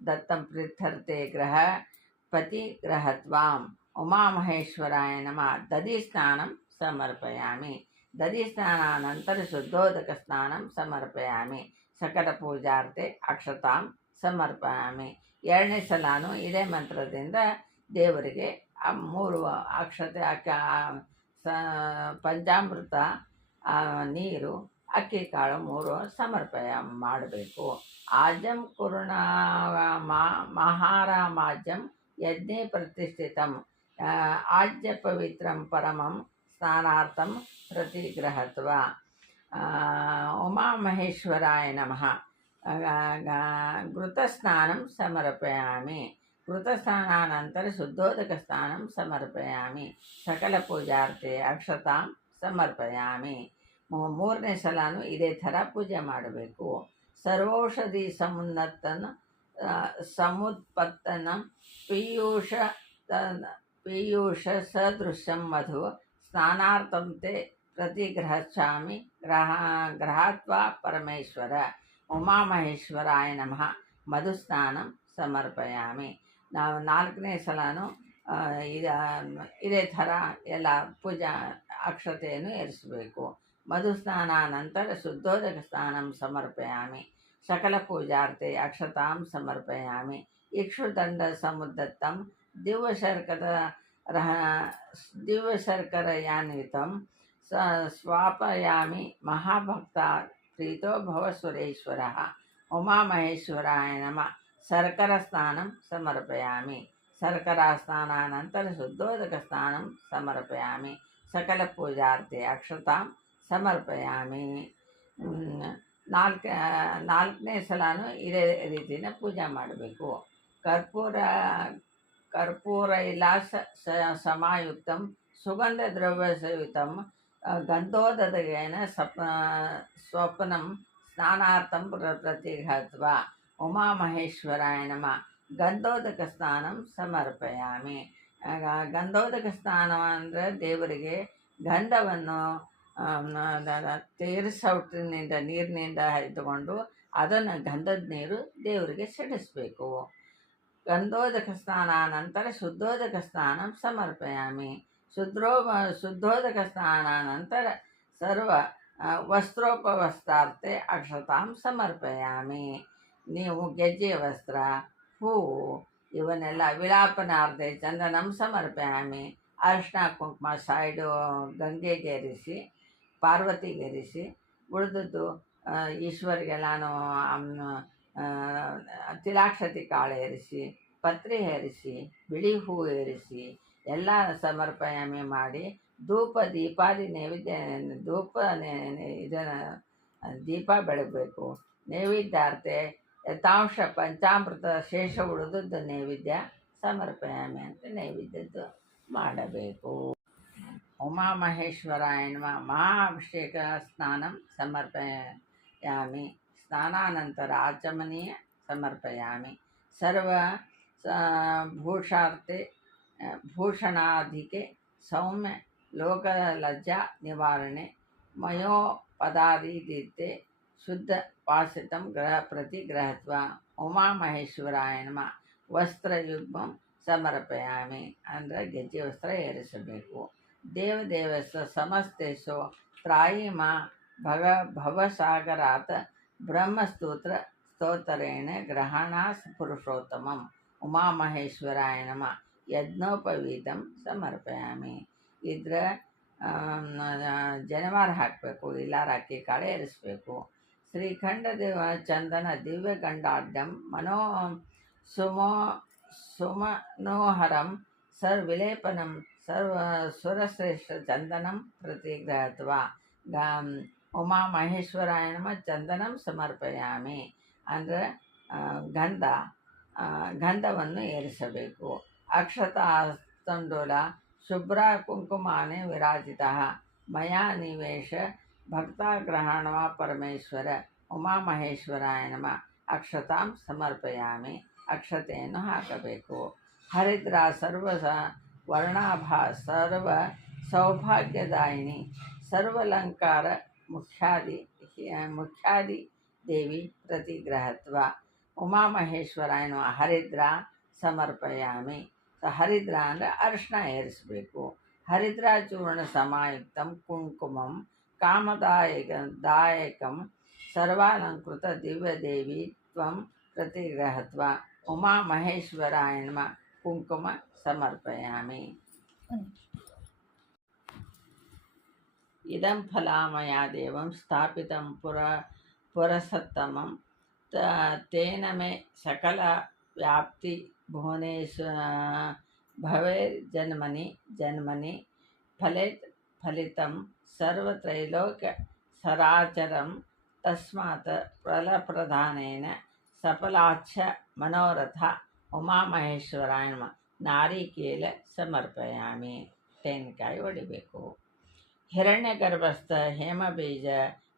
ದತ್ತಂ ಪ್ರೀತ್ಯರ್ಥೆ ಗ್ರಹ ಪತಿಗ್ರಹತ್ವಾಂ ಉಮಾಮಹೇಶ್ವರಾಯ ನಮಃ ದಧಿ ಸ್ನಾನಂ ಸಮರ್ಪಯಾಮಿ. ದಧಿ ಸ್ನಾನಾನಂತರ ಶುದ್ಧೋದಕ ಸ್ನಾನಂ ಸಮರ್ಪಯಾಮಿ. ಸಕಲ ಪೂಜಾರ್ತೆ ಅಕ್ಷತಾಂ ಸಮರ್ಪಯಾಮಿ. ಎರಡನೇ ಸಲಾನು ಇದೇ ಮಂತ್ರದಿಂದ ದೇವರಿಗೆ 3 ಅಕ್ಷತೆ ಪಂಚಾಮೃತ ನೀರು ಅಕ್ಕಿ ಕಾಳು 3 ಸಮರ್ಪಯ ಮಾಡಬೇಕು. ಆಜಂ ಕುರುಣ ಮಹಾರಾಮಾಜ್ಯಂ ಯಜ್ಞೆ ಪ್ರತಿಷ್ಠಿತಂ ಆಜ್ಯ ಪವಿತ್ರಂ ಪರಮಂ ಸ್ನಾನಾರ್ಥಂ ಪ್ರತಿಗ್ರಹತ್ವ ಉಮಾಮಹೇಶ್ವರಾಯ ನಮಃ ಘೃತಸ್ನಾನಂ ಸಮರ್ಪಯಾಮಿ. ಘೃತಸ್ನಾನಾನಂತರ ಶುದ್ಧೋದಕ ಸ್ನಾನಂ ಸಮರ್ಪಯಾಮಿ. ಸಕಲ ಪೂಜಾರ್ತೆ ಅಕ್ಷತಾಂ ಸಮರ್ಪಯಾಮಿ. 3ನೇ ಸಲಾನು ಇದೇ ಥರ ಪೂಜೆ ಮಾಡಬೇಕು. ಸರ್ವೌಷಧಿ ಸಮುತ್ಪತ್ತನ ಪೀಯೂಷ ಸದೃಶಂ ಮಧು ಸ್ನಾನಾರ್ಥಂ ತೇ ಪ್ರತಿಗ್ರಹಚ್ಚಾಮಿ ಗ್ರಹಾತ್ವಾ ಪರಮೇಶ್ವರ ಉಮಾಮಹೇಶ್ವರಾಯ ನಮಃ ಮಧುಸ್ನಾನಂ ಸಮರ್ಪಯಾಮಿ. ನಾವು 4ನೇ ಸಲಾನು ಇದೇ ಥರ ಎಲ್ಲ ಪೂಜಾ ಅಕ್ಷತೆಯನ್ನು ಏರಿಸಬೇಕು. ಮಧುಸ್ನಾನಾನಂತರ ಶುದ್ಧೋದಕ ಸ್ನಾನಂ ಸಮರ್ಪಯಾಮಿ. ಸಕಲ ಪೂಜಾರ್ತೆ ಅಕ್ಷತಾಂ ಸಮರ್ಪಯಾಮಿ. ಇಕ್ಷುದಂಡ ಸಮುದತ್ತಂ ದಿವ್ಯಶರ್ಕರಯಾನ್ವಿತಂ ಸ್ವಾಪಯಾಮಿ. ಮಹಾಭಕ್ತ ಪ್ರೀತೋ ಭವ ಸುರೇಶ್ವರಃ ಉಮಾಮಹೇಶ್ವರಾಯ ನಮಃ ಶರ್ಕರ ಸ್ನಾನಂ ಸಮರ್ಪಯಾಮಿ. ಶರ್ಕರಾ ಸ್ನಾನಾನಂತರ ಶುದ್ಧೋದಕ ಸ್ನಾನಂ ಸಮರ್ಪಯಾಮಿ. ಸಕಲ ಪೂಜಾರ್ತೆ ಅಕ್ಷತಾಂ ಸಮರ್ಪಯಾಮಿ. 4ನೇ ಸಲಾನು ಇದೇ ರೀತಿಯ ಪೂಜೆ ಮಾಡಬೇಕು. ಕರ್ಪೂರೈಲಾಸ ಸಮಾಯುಕ್ತಂ ಸುಗಂಧ ದ್ರವ್ಯಸಯುತಂ ಗಂಧೋದಕೇನ ಸ್ವಪ್ನಂ ಸ್ನಾನಾರ್ಥಂ ಪ್ರತಿಘತ್ವ ಉಮಾಮಹೇಶ್ವರಾಯ ನಮಃ ಗಂಧೋದಕ ಸ್ನಾನಂ ಸಮರ್ಪಯಾಮಿ. ಗಂಧೋದಕ ಸ್ನಾನ ಅಂದರೆ ದೇವರಿಗೆ ಗಂಧವನ್ನು ತೀರಿಸೌಟಿನಿಂದ ನೀರಿನಿಂದ ಇದ್ದುಕೊಂಡು ಅದನ್ನು ಗಂಧದ ನೀರು ದೇವರಿಗೆ ಸಿಡಿಸಬೇಕು. ಗಂಧೋದಕ ಸ್ನಾನಾನಂತರ ಶುದ್ಧೋದಕ ಸ್ನಾನಂ ಸಮರ್ಪಯಾಮಿ. ಶುದ್ಧೋದಕ ಸ್ನಾನಾನಂತರ ಸರ್ವ ವಸ್ತ್ರೋಪವಸ್ತ್ರಾರ್ತೆ ಅಕ್ಷತಾಂ ಸಮರ್ಪಯಾಮಿ. ನೀವು ಗೆಜ್ಜೆ ವಸ್ತ್ರ, ಹೂವು ಇವನ್ನೆಲ್ಲ ವಿಲಾಪನಾರ್ಧೆ ಚಂದನಂ ಸಮರ್ಪಯಾಮಿ. ಅರಿಶಿನ ಕುಂಕುಮ ಸೈಡು ಗಂಗೆಗೇರಿಸಿ ಪಾರ್ವತಿಗೇರಿಸಿ ಉಳಿದದ್ದು ಈಶ್ವರಿಗೆಲ್ಲಾನು ತಿಲಾಕ್ಷತಿ ಕಾಳು ಏರಿಸಿ, ಪತ್ರೆ ಏರಿಸಿ, ಬಿಳಿ ಹೂ ಏರಿಸಿ, ಎಲ್ಲ ಸಮರ್ಪಯಾಮಿ ಮಾಡಿ ಧೂಪ ದೀಪಾದಿ ನೈವೇದ್ಯ ಇದನ್ನು ದೀಪ ಬೆಳಗಬೇಕು. ನೈವೇದ್ಯಾರ್ತೆ ಯಥಾಂಶ ಪಂಚಾಮೃತ ಶೇಷ ಉಳಿದದ್ದು ನೈವೇದ್ಯ ಸಮರ್ಪಯಾಮಿ ಅಂತ ನೈವೇದ್ಯದ್ದು ಮಾಡಬೇಕು. ಉಮಾಮಹೇಶ್ವರಾಯ ನಮಃ. ಮಹಾಭಿಷೇಕ ಸ್ನಾನಂ ಸಮರ್ಪಯಾಮಿ. ಸ್ನಾನಾನಂತರ ಆಚಮನೀಯ ಸಮರ್ಪಯಾಮಿ. ಸರ್ವ ಭೂಷಾರ್ತೆ ಭೂಷಣಾಧಿಕೆ ಸೌಮ್ಯ ಲೋಕಲಜ್ಜಾ ನಿವಾರಣೆ ಮಯೋಪದಾದಿತೆ ಶುದ್ಧ ವಾಸಿತಂ ಗ್ರಹ ಪ್ರತಿ ಗ್ರಹತ್ವ. ಉಮಾಮಹೇಶ್ವರಾಯ ನಮಃ. ವಸ್ತ್ರಯುಗ್ಮಂ ಸಮರ್ಪಯಾಮಿ ಅಂದರೆ ಗೆಜ್ಜೆ ವಸ್ತ್ರ ಏರಿಸಬೇಕು. ದೇವದೇವಸ್ಸ ಸಮಸ್ತೇಶು ತ್ರಾಯಿಮ ಭವಸಾಗರಾತ್ ಬ್ರಹ್ಮಸ್ತೋತ್ರ ಸ್ತೋತ್ರೇಣ ಗ್ರಹಣಾಸ್ ಪುರುಷೋತ್ತಮಂ. ಉಮಾಮಹೇಶ್ವರಾಯ ನಮಃ. ಯಜ್ಞೋಪವೀತಂ ಸಮರ್ಪಯಾಮಿ. ಇದ್ರೆ ಜನವಾರ ಹಾಕಬೇಕು, ಇಲ್ಲಾರ ಹಾಕಿ ಕಾಳೆ ಏರಿಸಬೇಕು. ಶ್ರೀಖಂಡ ದೇವ ಚಂದನ ದಿವ್ಯ ಗಂಡಾಢ್ಯಂ ಸುಮನೋಹರಂ ಸರ್ವಿಲೇಪನಂ ಸುರಶ್ರೇಷ್ಠ ಚಂದನಂ ಪ್ರತಿಗ್ರಹತ್ವ. ಉಮಾಮಹೇಶ್ವರಾಯ ನಮಃ. ಚಂದನಂ ಸಮರ್ಪಯಾಮಿ ಅಂದರೆ ಗಂಧವನ್ನು ಏರಿಸಬೇಕು. ಅಕ್ಷತಾ ತಂಡೂಲ ಶುಭ್ರ ಕುಂಕುಮಾನೆ ವಿರಾಜಿತ ಮಯಾ ನಿವೇಶ ಭಕ್ತಾಗ್ರಹಣವ ಪರಮೇಶ್ವರ. ಉಮಾಮಹೇಶ್ವರಾಯ ನಮಃ. ಅಕ್ಷತಾಂ ಸಮರ್ಪಯಾಮಿ. ಅಕ್ಷತೆಯನ್ನು ಹಾಕಬೇಕು. ಹರಿದ್ರ ಸರ್ವ ವರ್ಣಾಭ ಸರ್ವ ಸೌಭಾಗ್ಯದಾಯಿನಿ ಸರ್ವಲಂಕಾರ ಮುಖ್ಯಾದಿ ದೇವಿ ಪ್ರತಿಗ್ರಹತ್ವ. ಉಮಾಮಹೇಶ್ವರಾಯ ನಮಃ. ಹರಿದ್ರ ಸಮರ್ಪಯಾಮಿ. ಹರಿದ್ರ ಅಂದರೆ ಅರಿಶಿನ ಏರಿಸಬೇಕು. ಹರಿದ್ರ ಚೂರ್ಣ ಸಮಾಯುಕ್ತಂ ಕುಂಕುಮಂ ಕಾಮದಾಯಕಂ ಸರ್ವಾಲಂಕೃತ ದಿವ್ಯದೇವಿ ತ್ವಂ ಪ್ರತಿಗ್ರಹತ್ವ. ಉಮಾಮಹೇಶ್ವರಾಯ ನಮಃ. ಕುಂಕುಮ ಸಮರ್ಪಯಾಮಿ. ಇದಂ ಫಲಾಮಯ ದೇವಂ ಸ್ಥಾಪಿತಂ ಪುರಸತ್ತಮಂ ತೇನ ಮೇ ಸಕಲ ವ್ಯಾಪ್ತಿ ಭುವನೇಶ್ವ ಭವೇ ಜನ್ಮನಿ ಫಲಿತಂ ಸರ್ವತ್ರೈಲೋಕ್ಯ ಸರಾಚರಂ ತಸ್ಮಾತ್ ಫಲಪ್ರಧಾನೇನ ಸಫಲಾಚ್ಛ ಮನೋರಥ. ಉಮಾಮಹೇಶ್ವರಾಯ ನಮಃ. ನಾರಿಕೇಲ ಸಮರ್ಪಯಾಮಿ. ತೆಂಗಿನಕಾಯಿ ಹೊಡಿಬೇಕು. ಹಿರಣ್ಯಗರ್ಭಸ್ಥ ಹೇಮಬೀಜ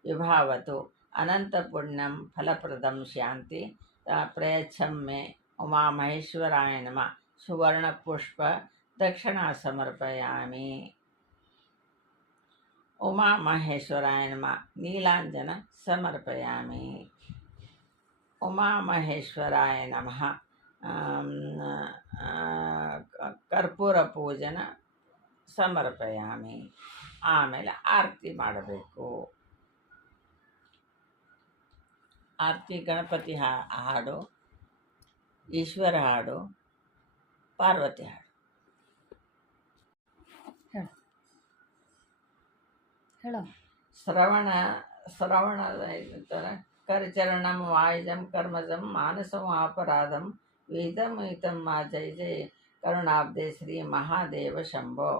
ವಿಭಾವತು ಅನಂತ ಪುಣ್ಯಂ ಫಲಪ್ರದಂ ಶಾಂತಿ ಪ್ರಯಚ್ಛಂ ಮೇ. ಉಮಾಮಹೇಶ್ವರಾಯ ನಮಃ. ಸುವರ್ಣಪುಷ್ಪ ದಕ್ಷಿಣಾ ಸಮರ್ಪಯಾಮಿ. ಉಮಾಮಹೇಶ್ವರಾಯ ನಮಃ. ನೀಲಾಂಜನ ಸಮರ್ಪಯಾಮಿ. ಉಮಾಮಹೇಶ್ವರಾಯ ನಮಃ. ಕರ್ಪೂರ ಪೂಜನ ಸಮರ್ಪಯಾಮಿ. ಆಮೇಲೆ ಆರತಿ ಮಾಡಬೇಕು. ಆರತಿ ಗಣಪತಿ ಹಾಡು, ಈಶ್ವರ ಹಾಡು, ಪಾರ್ವತಿ ಹಾಡು. ಹೇಳು. ಶ್ರವಣದ ಕರಿಚರಣಂ ವಾಯುಜಂ ಕರ್ಮಜಂ ಮಾನಸಂ ಅಪರಾಧಂ ವಿಹಿತಂ ಮಾ ಜಯ ಜಯ ಕರುಣಾಬ್ಧೆ ಶ್ರೀ ಮಹಾದೇವ ಶಂಭೋ.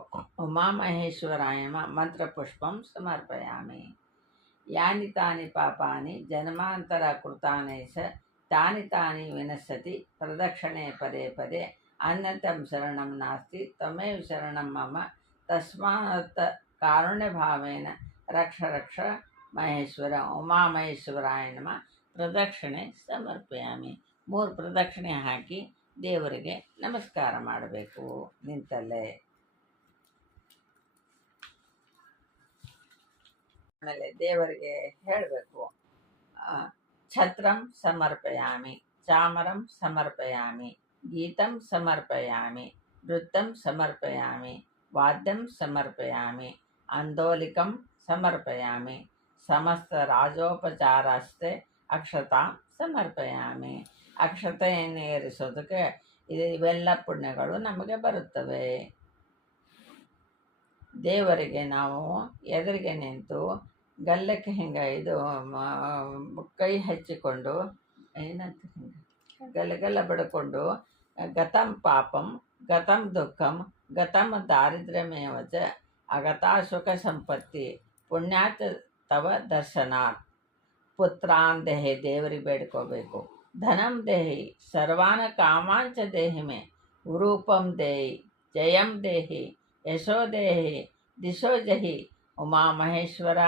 ಉಮಾಮಹೇಶ್ವರಾಯ ಮಂತ್ರಪುಷ್ಪಂ ಸಮರ್ಪಯಾಮಿ. ಯಾನಿ ತಾನಿ ಪಾಪಾನಿ ಜನ್ಮಾಂತರ ಕೃತಾನಿ ತಾನಿ ತಾನಿ ವಿನಶ್ಯತಿ ಪ್ರದಕ್ಷಿಣೆ ಪದೇ ಪದೇ ಅನ್ಯತಂ ಶರಣಂ ನಾಸ್ತಿ ತ್ವಮೇವ ಶರಣಂ ಮಮ ತಸ್ಮಾತ್ ಕಾರುಣ್ಯಭಾವೇನ ರಕ್ಷ ರಕ್ಷ ಮಹೇಶ್ವರ. ಉಮಾಮಹೇಶ್ವರಾಯ ನಮಃ. ಪ್ರದಕ್ಷಿಣೆ ಸಮರ್ಪಯಾಮಿ. 3 ಪ್ರದಕ್ಷಿಣೆ ಹಾಕಿ ದೇವರಿಗೆ ನಮಸ್ಕಾರ ಮಾಡಬೇಕು ನಿಂತಲ್ಲೇ. ಆಮೇಲೆ ದೇವರಿಗೆ ಹೇಳಬೇಕು, ಛತ್ರಂ ಸಮರ್ಪಯಾಮಿ, ಚಾಮರಂ ಸಮರ್ಪಯಾಮಿ, ಗೀತಂ ಸಮರ್ಪಯಾಮಿ, ನೃತ್ಯಂ ಸಮರ್ಪಯಾಮಿ, ವಾದ್ಯಂ ಸಮರ್ಪಯಾಮಿ, ಅಂದೋಲಿಕಂ ಸಮರ್ಪಯಾಮಿ, ಸಮಸ್ತ ರಾಜೋಪಚಾರಸ್ತೆ ಅಕ್ಷತಾಂ ಸಮರ್ಪಯಾಮಿ. ಅಕ್ಷತೆಯನ್ನು ಏರಿಸೋದಕ್ಕೆ ಇವೆಲ್ಲ ಪುಣ್ಯಗಳು ನಮಗೆ ಬರುತ್ತವೆ. ದೇವರಿಗೆ ನಾವು ಎದುರಿಗೆ ನಿಂತು ಗಲ್ಲಕ್ಕೆ ಹಿಂಗೆ ಕೈ ಹಚ್ಚಿಕೊಂಡು ಏನಂತ ಹಿಂಗೆ ಗಲ್ಲ ಬಡ್ಕೊಂಡು ಗತಂ ಪಾಪಂ ಗತಂ ದುಃಖಂ ಗತಂ ದಾರಿದ್ರ್ಯಮೇವ ಚ ಅಗತಾ ಸುಖ ಸಂಪತ್ತಿ ಪುಣ್ಯಾತ್ ತವ ದರ್ಶನಾತ್. ಪುತ್ರಾನ್ ದೇಹಿ ದೇವರಿಗೆ ಬೇಡ್ಕೋಬೇಕು. ಧನಂ ದೇಹಿ ಸರ್ವಾನ ಕಾಮಾಂಚ ದೇಹಿ ಮೇ. ರೂಪಂ ದೇಹಿ ಜಯಂ ದೇಹಿ ಯಶೋ ದೇಹಿ ದಿಶೋ ಜಹಿ ಉಮಾ ಮಹೇಶ್ವರ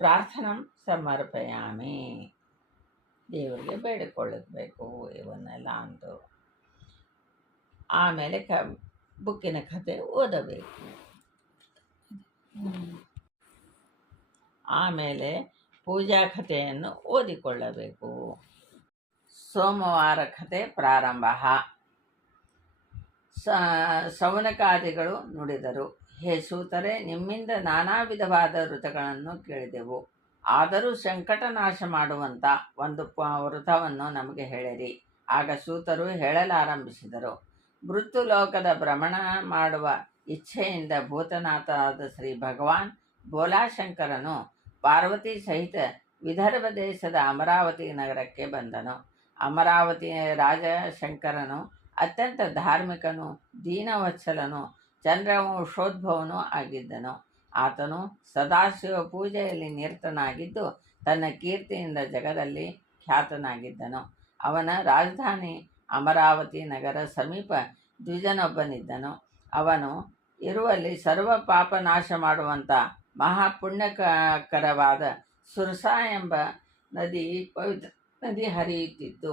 ಪ್ರಾರ್ಥನಂ ಸಮರ್ಪಯಾಮಿ. ದೇವರಿಗೆ ಬೇಡಿಕೊಳ್ಳಬೇಕು ಇವನ್ನೆಲ್ಲ ಅಂದು ಆಮೇಲೆ ಬುಕ್ಕಿನ ಕಥೆ ಓದಬೇಕು. ಆಮೇಲೆ ಪೂಜಾ ಕಥೆಯನ್ನು ಓದಿಕೊಳ್ಳಬೇಕು. ಸೋಮವಾರ ಕಥೆ ಪ್ರಾರಂಭ. ಸೌನಕಾದಿಗಳು ನುಡಿದರು, ಹೇ ಸೂತರೆ, ನಿಮ್ಮಿಂದ ನಾನಾ ವಿಧವಾದ ವೃತಗಳನ್ನು ಕೇಳಿದೆವು. ಆದರೂ ಸಂಕಟ ನಾಶ ಮಾಡುವಂಥ ಒಂದು ವೃತವನ್ನು ನಮಗೆ ಹೇಳಿರಿ. ಆಗ ಸೂತರು ಹೇಳಲಾರಂಭಿಸಿದರು. ಮೃತ್ಯು ಲೋಕದ ಭ್ರಮಣ ಮಾಡುವ ಇಚ್ಛೆಯಿಂದ ಭೂತನಾಥನಾದ ಶ್ರೀ ಭಗವಾನ್ ಬೋಲಾಶಂಕರನು ಪಾರ್ವತಿ ಸಹಿತ ವಿದರ್ಭ ದೇಶದ ಅಮರಾವತಿ ನಗರಕ್ಕೆ ಬಂದನು. ಅಮರಾವತಿಯ ರಾಜ ಶಂಕರನು ಅತ್ಯಂತ ಧಾರ್ಮಿಕನು, ದೀನವತ್ಸಲನು, ಚಂದ್ರವಂಶೋದ್ಭವನೂ ಆಗಿದ್ದನು. ಆತನು ಸದಾಶಿವ ಪೂಜೆಯಲ್ಲಿ ನಿರತನಾಗಿದ್ದು ತನ್ನ ಕೀರ್ತಿಯಿಂದ ಜಗದಲ್ಲಿ ಖ್ಯಾತನಾಗಿದ್ದನು. ಅವನ ರಾಜಧಾನಿ ಅಮರಾವತಿ ನಗರ ಸಮೀಪ ದ್ವಿಜನೊಬ್ಬನಿದ್ದನು. ಅವನು ಇರುವಲ್ಲಿ ಸರ್ವ ಪಾಪ ನಾಶ ಮಾಡುವಂಥ ಮಹಾಪುಣ್ಯಕರವಾದ ಸುರಸಾ ಎಂಬ ಪವಿತ್ರ ನದಿ ಹರಿಯುತ್ತಿತ್ತು.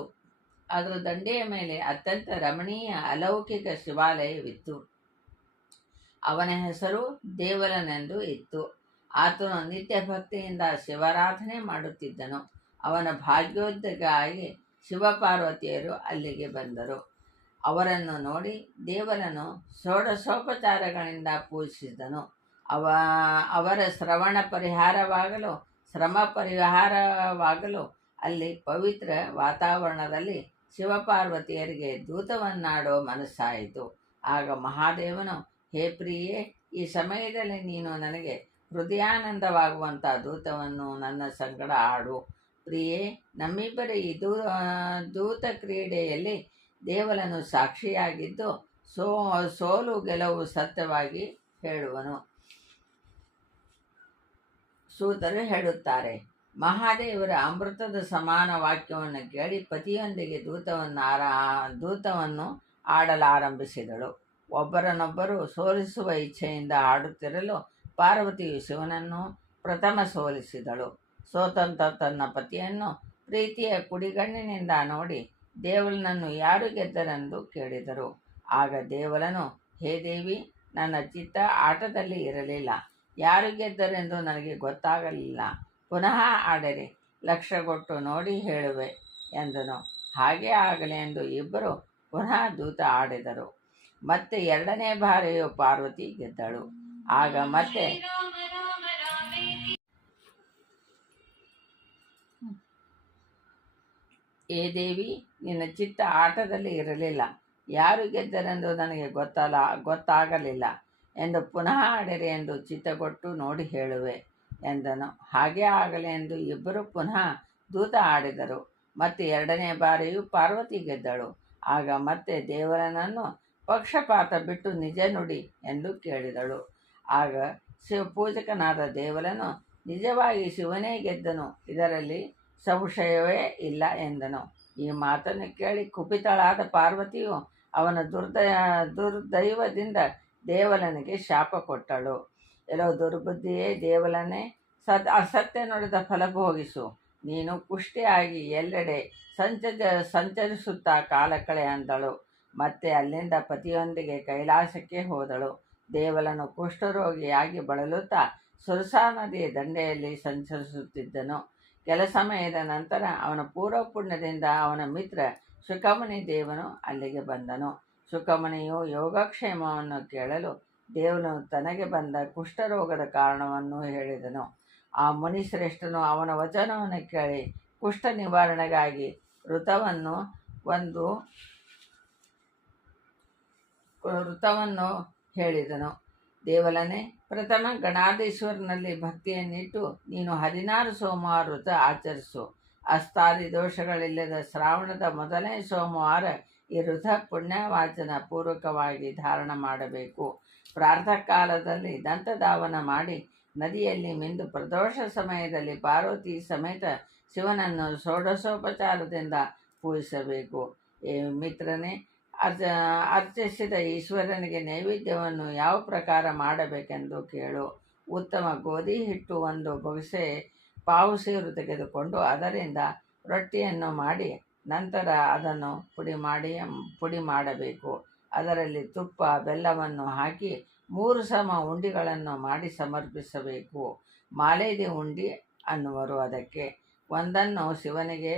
ಅದರ ದಂಡೆಯ ಮೇಲೆ ಅತ್ಯಂತ ರಮಣೀಯ ಅಲೌಕಿಕ ಶಿವಾಲಯವಿತ್ತು. ಅವನ ಹೆಸರು ದೇವಲನೆಂದು ಇತ್ತು. ಆತನು ನಿತ್ಯ ಭಕ್ತಿಯಿಂದ ಶಿವಾರಾಧನೆ ಮಾಡುತ್ತಿದ್ದನು. ಅವನ ಭಾಗ್ಯೋದಯಕ್ಕಾಗಿ ಶಿವಪಾರ್ವತಿಯರು ಅಲ್ಲಿಗೆ ಬಂದರು. ಅವರನ್ನು ನೋಡಿ ದೇವಲನು ಷೋಡಶೋಪಚಾರಗಳಿಂದ ಪೂಜಿಸಿದನು. ಅವರ ಶ್ರವಣ ಪರಿಹಾರವಾಗಲು, ಶ್ರಮ ಪರಿಹಾರವಾಗಲು ಅಲ್ಲಿ ಪವಿತ್ರ ವಾತಾವರಣದಲ್ಲಿ ಶಿವಪಾರ್ವತಿಯರಿಗೆ ದೂತವನ್ನಾಡೋ ಮನಸ್ಸಾಯಿತು. ಆಗ ಮಹಾದೇವನು, ಹೇ ಪ್ರಿಯೆ, ಈ ಸಮಯದಲ್ಲಿ ನೀನು ನನಗೆ ಹೃದಯಾನಂದವಾಗುವಂಥ ದೂತವನ್ನು ನನ್ನ ಸಂಗಡ ಆಡು. ಪ್ರಿಯೆ, ನಮ್ಮಿಬ್ಬರ ಈ ದೂತ ಕ್ರೀಡೆಯಲ್ಲಿ ದೇವಲನು ಸಾಕ್ಷಿಯಾಗಿದ್ದು ಸೋಲು ಗೆಲುವು ಸತ್ಯವಾಗಿ ಹೇಳುವನು. ಸೂತರು ಹೇಳುತ್ತಾರೆ, ಮಹಾದೇವರ ಅಮೃತದ ಸಮಾನ ವಾಕ್ಯವನ್ನು ಕೇಳಿ ಪತಿಯೊಂದಿಗೆ ದೂತವನ್ನು ಆಡಲಾರಂಭಿಸಿದಳು. ಒಬ್ಬರನ್ನೊಬ್ಬರು ಸೋಲಿಸುವ ಇಚ್ಛೆಯಿಂದ ಆಡುತ್ತಿರಲು ಪಾರ್ವತಿಯು ಶಿವನನ್ನು ಪ್ರಥಮ ಸೋಲಿಸಿದಳು. ಸೋತಂತ ತನ್ನ ಪತಿಯನ್ನು ಪ್ರೀತಿಯ ಕುಡಿಗಣ್ಣಿನಿಂದ ನೋಡಿ ದೇವಲನನ್ನು ಯಾರು ಗೆದ್ದರೆಂದು ಕೇಳಿದರು. ಆಗ ದೇವಲನು, ಹೇ ದೇವಿ, ನನ್ನ ಚಿತ್ತ ಆಟದಲ್ಲಿ ಇರಲಿಲ್ಲ. ಯಾರು ಗೆದ್ದರೆಂದು ನನಗೆ ಗೊತ್ತಾಗಲಿಲ್ಲ. ಪುನಃ ಆಡರಿ, ಲಕ್ಷ್ಯಗೊಟ್ಟು ನೋಡಿ ಹೇಳುವೆ ಎಂದನು. ಹಾಗೇ ಆಗಲಿ ಎಂದು ಇಬ್ಬರು ಪುನಃ ದೂತ ಆಡಿದರು. ಮತ್ತೆ ಎರಡನೇ ಬಾರಿಯೂ ಪಾರ್ವತಿ ಗೆದ್ದಳು. ಆಗ ಮತ್ತೆ ಏ ದೇವಿ, ನಿನ್ನ ಚಿತ್ತ ಆಟದಲ್ಲಿ ಇರಲಿಲ್ಲ. ಯಾರು ಗೆದ್ದರೆಂದು ನನಗೆ ಗೊತ್ತಾಗಲಿಲ್ಲ ಎಂದು ಪುನಃ ಆಡಿರಿ ಎಂದು ಚಿತ್ತಗೊಟ್ಟು ನೋಡಿ ಹೇಳುವೆ ಎಂದನು. ಹಾಗೇ ಆಗಲಿ ಎಂದು ಇಬ್ಬರು ಪುನಃ ದೂತ ಆಡಿದರು. ಮತ್ತೆ ಎರಡನೇ ಬಾರಿಯೂ ಪಾರ್ವತಿ ಗೆದ್ದಳು. ಆಗ ಮತ್ತೆ ದೇವರನನ್ನು ಪಕ್ಷಪಾತ ಬಿಟ್ಟು ನಿಜ ನುಡಿ ಎಂದು ಕೇಳಿದಳು. ಆಗ ಶಿವಪೂಜಕನಾದ ದೇವಲನು, ನಿಜವಾಗಿ ಶಿವನೇ ಗೆದ್ದನು, ಇದರಲ್ಲಿ ಸಂಶಯವೇ ಇಲ್ಲ ಎಂದನು. ಈ ಮಾತನ್ನು ಕೇಳಿ ಕುಪಿತಳಾದ ಪಾರ್ವತಿಯು ಅವನ ದುರ್ದೈವದಿಂದ ದೇವಲನಿಗೆ ಶಾಪ ಕೊಟ್ಟಳು. ಎಲ್ಲೋ ದುರ್ಬುದ್ಧಿಯೇ, ದೇವಲನೇ, ಅಸತ್ಯ ನುಡಿದ ಫಲಭೋಗಿಸು. ನೀನು ಕುಷ್ಟಿಯಾಗಿ ಎಲ್ಲೆಡೆ ಸಂಚರಿಸುತ್ತಾ ಕಾಲ ಕಳೆ ಅಂದಳು. ಮತ್ತೆ ಅಲ್ಲಿಂದ ಪತಿಯೊಂದಿಗೆ ಕೈಲಾಸಕ್ಕೆ ಹೋದಳು. ದೇವಲನು ಕುಷ್ಠರೋಗಿಯಾಗಿ ಬಳಲುತ್ತಾ ಸುರಸಾ ನದಿಯ ದಂಡೆಯಲ್ಲಿ ಸಂಚರಿಸುತ್ತಿದ್ದನು. ಕೆಲ ಸಮಯದ ನಂತರ ಅವನ ಪೂರ್ವ ಪುಣ್ಯದಿಂದ ಅವನ ಮಿತ್ರ ಶುಕಮುನಿ ದೇವನು ಅಲ್ಲಿಗೆ ಬಂದನು. ಶುಕಮುನಿಯು ಯೋಗಕ್ಷೇಮವನ್ನು ಕೇಳಲು ದೇವನು ತನಗೆ ಬಂದ ಕುಷ್ಠರೋಗದ ಕಾರಣವನ್ನು ಹೇಳಿದನು. ಆ ಮುನಿಶ್ರೇಷ್ಠನು ಅವನ ವಚನವನ್ನು ಕೇಳಿ ಕುಷ್ಠ ನಿವಾರಣೆಗಾಗಿ ವೃತವನ್ನು ಹೇಳಿದನು. ದೇವಲನೇ, ಪ್ರಥಮ ಗಣಾಧೀಶ್ವರನಲ್ಲಿ ಭಕ್ತಿಯನ್ನಿಟ್ಟು ನೀನು 16 ಸೋಮವಾರ ವೃತ ಆಚರಿಸು. ಅಸ್ತಾದಿ ದೋಷಗಳಿಲ್ಲದ ಶ್ರಾವಣದ ಮೊದಲನೇ ಸೋಮವಾರ ಈ ಋತ ಪುಣ್ಯವಾಚನ ಪೂರ್ವಕವಾಗಿ ಧಾರಣ ಮಾಡಬೇಕು. ಪ್ರಾತಃ ಕಾಲದಲ್ಲಿ ದಂತಧಾವನ ಮಾಡಿ ನದಿಯಲ್ಲಿ ಮಿಂದು ಪ್ರದೋಷ ಸಮಯದಲ್ಲಿ ಪಾರ್ವತಿ ಸಮೇತ ಶಿವನನ್ನು ಷೋಡಶೋಪಚಾರದಿಂದ ಪೂಜಿಸಬೇಕು. ಮಿತ್ರನೇ, ಅರ್ಚಿಸಿದ ಈಶ್ವರನಿಗೆ ನೈವೇದ್ಯವನ್ನು ಯಾವ ಪ್ರಕಾರ ಮಾಡಬೇಕೆಂದು ಕೇಳು. ಉತ್ತಮ ಗೋಧಿ ಹಿಟ್ಟು ಒಂದು ಬೊಗಸೆ ಪಾವುಸೇರು ತೆಗೆದುಕೊಂಡು ಅದರಿಂದ ರೊಟ್ಟಿಯನ್ನು ಮಾಡಿ ನಂತರ ಅದನ್ನು ಪುಡಿ ಮಾಡಬೇಕು. ಅದರಲ್ಲಿ ತುಪ್ಪ ಬೆಲ್ಲವನ್ನು ಹಾಕಿ 3 ಸಮ ಉಂಡಿಗಳನ್ನು ಮಾಡಿ ಸಮರ್ಪಿಸಬೇಕು. ಮಾಲೇದಿ ಉಂಡಿ ಅನ್ನುವರು ಅದಕ್ಕೆ. ಒಂದನ್ನು ಶಿವನಿಗೆ,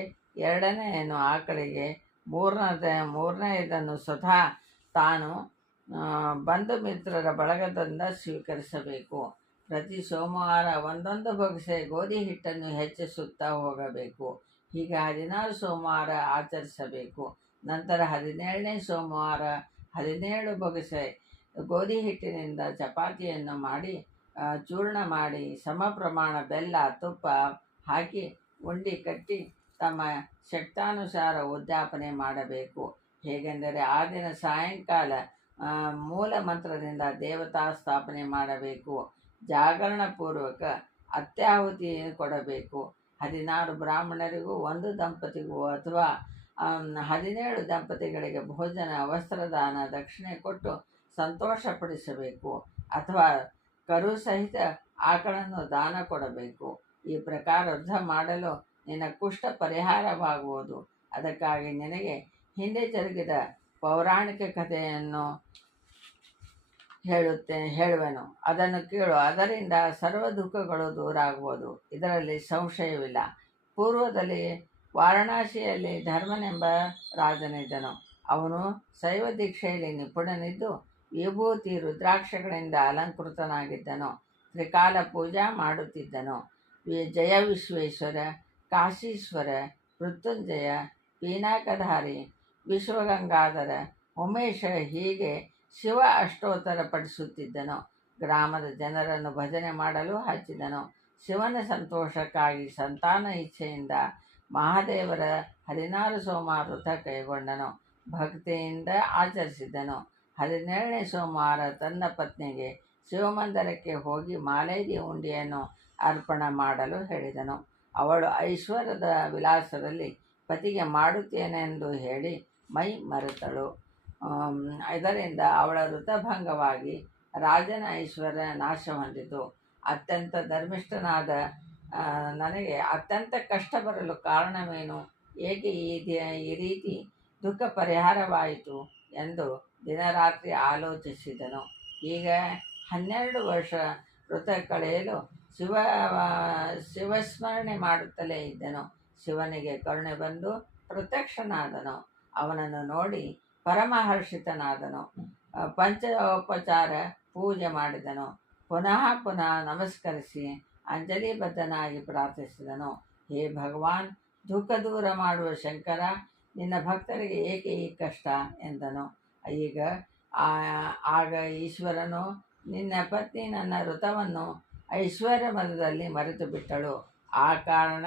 ಎರಡನೆಯನ್ನು ಆಕಳಿಗೆ, ಮೂರನೆಯದನ್ನು ಸ್ವತಃ ತಾನು ಬಂಧು ಮಿತ್ರರ ಬಳಗದಿಂದ ಸ್ವೀಕರಿಸಬೇಕು. ಪ್ರತಿ ಸೋಮವಾರ ಒಂದೊಂದು ಬೊಗಸೆ ಗೋಧಿ ಹಿಟ್ಟನ್ನು ಹೆಚ್ಚಿಸುತ್ತಾ ಹೋಗಬೇಕು. ಹೀಗೆ 16 ಸೋಮವಾರ ಆಚರಿಸಬೇಕು. ನಂತರ 17ನೇ ಸೋಮವಾರ 17 ಬೊಗಸೆ ಗೋಧಿ ಹಿಟ್ಟಿನಿಂದ ಚಪಾತಿಯನ್ನು ಮಾಡಿ ಚೂರ್ಣ ಮಾಡಿ ಸಮ ಪ್ರಮಾಣ ಬೆಲ್ಲ ತುಪ್ಪ ಹಾಕಿ ಉಂಡಿ ಕಟ್ಟಿ ತಮ್ಮ ಶಕ್ತಾನುಸಾರ ಉದ್ಯಾಪನೆ ಮಾಡಬೇಕು. ಹೇಗೆಂದರೆ ಆ ದಿನ ಸಾಯಂಕಾಲ ಮೂಲ ಮಂತ್ರದಿಂದ ದೇವತಾ ಸ್ಥಾಪನೆ ಮಾಡಬೇಕು. ಜಾಗರಣ ಪೂರ್ವಕ ಅತ್ಯಾಹುತಿ ಕೊಡಬೇಕು. 16 ಬ್ರಾಹ್ಮಣರಿಗೂ, 1 ದಂಪತಿಗೂ ಅಥವಾ 17 ದಂಪತಿಗಳಿಗೆ ಭೋಜನ, ವಸ್ತ್ರದಾನ, ದಕ್ಷಿಣೆ ಕೊಟ್ಟು ಸಂತೋಷಪಡಿಸಬೇಕು. ಅಥವಾ ಕರು ಸಹಿತ ಆಕಳನ್ನು ದಾನ ಕೊಡಬೇಕು. ಈ ಪ್ರಕಾರ ವೃದ್ಧ ಮಾಡಲು ನಿನ್ನ ಕುಷ್ಠ ಪರಿಹಾರವಾಗುವುದು. ಅದಕ್ಕಾಗಿ ನಿನಗೆ ಹಿಂದೆ ಜರುಗಿದ ಪೌರಾಣಿಕ ಕಥೆಯನ್ನು ಹೇಳುವೆನು, ಅದನ್ನು ಕೇಳು. ಅದರಿಂದ ಸರ್ವ ದುಃಖಗಳು ದೂರ ಆಗುವುದು, ಇದರಲ್ಲಿ ಸಂಶಯವಿಲ್ಲ. ಪೂರ್ವದಲ್ಲಿ ವಾರಣಾಸಿಯಲ್ಲಿ ಧರ್ಮನೆಂಬ ರಾಜನಿದ್ದನು. ಅವನು ಶೈವ ದೀಕ್ಷೆಯಲ್ಲಿ ನಿಪುಣನಿದ್ದು ವಿಭೂತಿ ರುದ್ರಾಕ್ಷಗಳಿಂದ ಅಲಂಕೃತನಾಗಿದ್ದನು. ತ್ರಿಕಾಲ ಪೂಜಾ ಮಾಡುತ್ತಿದ್ದನು. ಜಯ ವಿಶ್ವೇಶ್ವರ, ಕಾಶೀಶ್ವರ, ಮೃತ್ಯುಂಜಯ, ಪೀನಾಕಧಾರಿ, ವಿಶ್ವಗಂಗಾಧರ, ಉಮೇಶ ಹೀಗೆ ಶಿವ ಅಷ್ಟೋತ್ತರ ಪಠಿಸುತ್ತಿದ್ದನು. ಗ್ರಾಮದ ಜನರನ್ನು ಭಜನೆ ಮಾಡಲು ಹಚ್ಚಿದನು. ಶಿವನ ಸಂತೋಷಕ್ಕಾಗಿ ಸಂತಾನ ಇಚ್ಛೆಯಿಂದ ಮಹಾದೇವರ 16 ಸೋಮವಾರ ವೃತ ಕೈಗೊಂಡನು. ಭಕ್ತಿಯಿಂದ ಆಚರಿಸಿದನು. 17ನೇ ಸೋಮವಾರ ತನ್ನ ಪತ್ನಿಗೆ ಶಿವಮಂದಿರಕ್ಕೆ ಹೋಗಿ ಮಾಲೇದಿ ಉಂಡಿಯನ್ನು ಅರ್ಪಣೆ ಮಾಡಲು ಹೇಳಿದನು. ಅವಳು ಐಶ್ವರ್ಯದ ವಿಲಾಸದಲ್ಲಿ ಪತಿಗೆ ಮಾಡುತ್ತೇನೆಂದು ಹೇಳಿ ಮೈ ಮರೆತಳು. ಇದರಿಂದ ಅವಳ ಋತಭಂಗವಾಗಿ ರಾಜನ ಐಶ್ವರ್ಯ ನಾಶ ಹೊಂದಿತು. ಅತ್ಯಂತ ಧರ್ಮಿಷ್ಠನಾದ ನನಗೆ ಅತ್ಯಂತ ಕಷ್ಟ ಬರಲು ಕಾರಣವೇನು? ಏಕೆ ಈ ರೀತಿ ದುಃಖ ಪರಿಹಾರವಾಯಿತು ಎಂದು ದಿನರಾತ್ರಿ ಆಲೋಚಿಸಿದನು. ಈಗ 12 ವರ್ಷ ವೃತ ಕಳೆಯಲು ಶಿವಸ್ಮರಣೆ ಮಾಡುತ್ತಲೇ ಇದ್ದನು. ಶಿವನಿಗೆ ಕರುಣೆ ಬಂದು ಪ್ರತ್ಯಕ್ಷನಾದನು. ಅವನನ್ನು ನೋಡಿ ಪರಮಹರ್ಷಿತನಾದನು. ಪಂಚೋಪಚಾರ ಪೂಜೆ ಮಾಡಿದನು. ಪುನಃ ನಮಸ್ಕರಿಸಿ ಅಂಜಲಿಬದ್ಧನಾಗಿ ಪ್ರಾರ್ಥಿಸಿದನು. ಹೇ ಭಗವಾನ್, ದುಃಖ ದೂರ ಮಾಡುವ ಶಂಕರ, ನಿನ್ನ ಭಕ್ತರಿಗೆ ಏಕೆ ಈ ಕಷ್ಟ ಎಂದನು. ಆಗ ಈಶ್ವರನು, ನಿನ್ನ ಪತ್ನಿ ನನ್ನ ವೃತವನ್ನು ಐಶ್ವರ್ಯ ಮದದಲ್ಲಿ ಮರೆತು ಬಿಟ್ಟಳು. ಆ ಕಾರಣ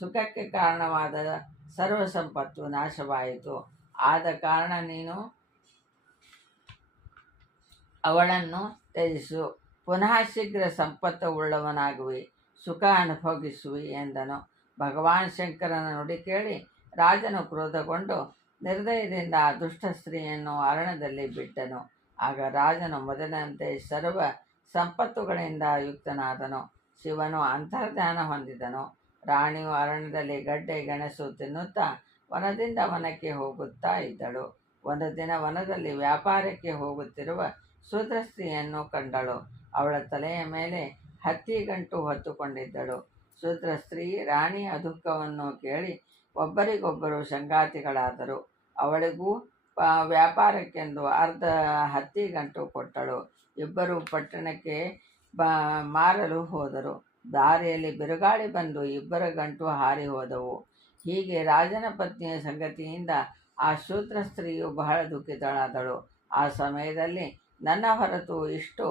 ಸುಖಕ್ಕೆ ಕಾರಣವಾದ ಸರ್ವ ಸಂಪತ್ತು ನಾಶವಾಯಿತು. ಆದ ಕಾರಣ ನೀನು ಅವಳನ್ನು ತ್ಯಜಿಸು. ಪುನಃ ಶೀಘ್ರ ಸಂಪತ್ತು ಉಳ್ಳವನಾಗುವಿ, ಸುಖ ಅನುಭೋಗಿಸುವಿ ಎಂದನು. ಭಗವಾನ್ ಶಂಕರನ ನುಡಿ ಕೇಳಿ ರಾಜನು ಕ್ರೋಧಗೊಂಡು ನಿರ್ದಯದಿಂದ ಆ ದುಷ್ಟ ಸ್ತ್ರೀಯನ್ನು ಅರಣ್ಯದಲ್ಲಿ ಬಿಟ್ಟನು. ಆಗ ರಾಜನು ಮೊದಲಿನಂತೆ ಸರ್ವ ಸಂಪತ್ತುಗಳಿಂದ ಯುಕ್ತನಾದನು. ಶಿವನು ಅಂತರ್ಧಾನ ಹೊಂದಿದನು. ರಾಣಿಯು ಅರಣ್ಯದಲ್ಲಿ ಗಡ್ಡೆ ಗೆಣಸು ತಿನ್ನುತ್ತಾ ವನದಿಂದ ವನಕ್ಕೆ ಹೋಗುತ್ತಾ ಇದ್ದಳು. ಒಂದು ದಿನ ವನದಲ್ಲಿ ವ್ಯಾಪಾರಕ್ಕೆ ಹೋಗುತ್ತಿರುವ ಶೂದ್ರ ಸ್ತ್ರೀಯನ್ನು ಕಂಡಳು. ಅವಳ ತಲೆಯ ಮೇಲೆ ಹತ್ತಿ ಗಂಟು ಹೊತ್ತುಕೊಂಡಿದ್ದಳು. ಶೂದ್ರ ಸ್ತ್ರೀ ರಾಣಿಯ ದುಃಖವನ್ನು ಕೇಳಿ ಒಬ್ಬರಿಗೊಬ್ಬರು ಸಂಗಾತಿಗಳಾದರು. ಅವಳಿಗೂ ವ್ಯಾಪಾರಕ್ಕೆಂದು ಅರ್ಧ ಹತ್ತಿ ಗಂಟು ಕೊಟ್ಟಳು. ಇಬ್ಬರು ಪಟ್ಟಣಕ್ಕೆ ಮಾರಲು ಹೋದರು. ದಾರಿಯಲ್ಲಿ ಬಿರುಗಾಳಿ ಬಂದು ಇಬ್ಬರ ಗಂಟು ಹಾರಿ ಹೋದವು. ಹೀಗೆ ರಾಜನ ಪತ್ನಿಯ ಸಂಗತಿಯಿಂದ ಆ ಶೂದ್ರ ಸ್ತ್ರೀಯು ಬಹಳ ದುಃಖಿತಳಾದಳು. ಆ ಸಮಯದಲ್ಲಿ ನನ್ನ ಹೊರತು ಇಷ್ಟು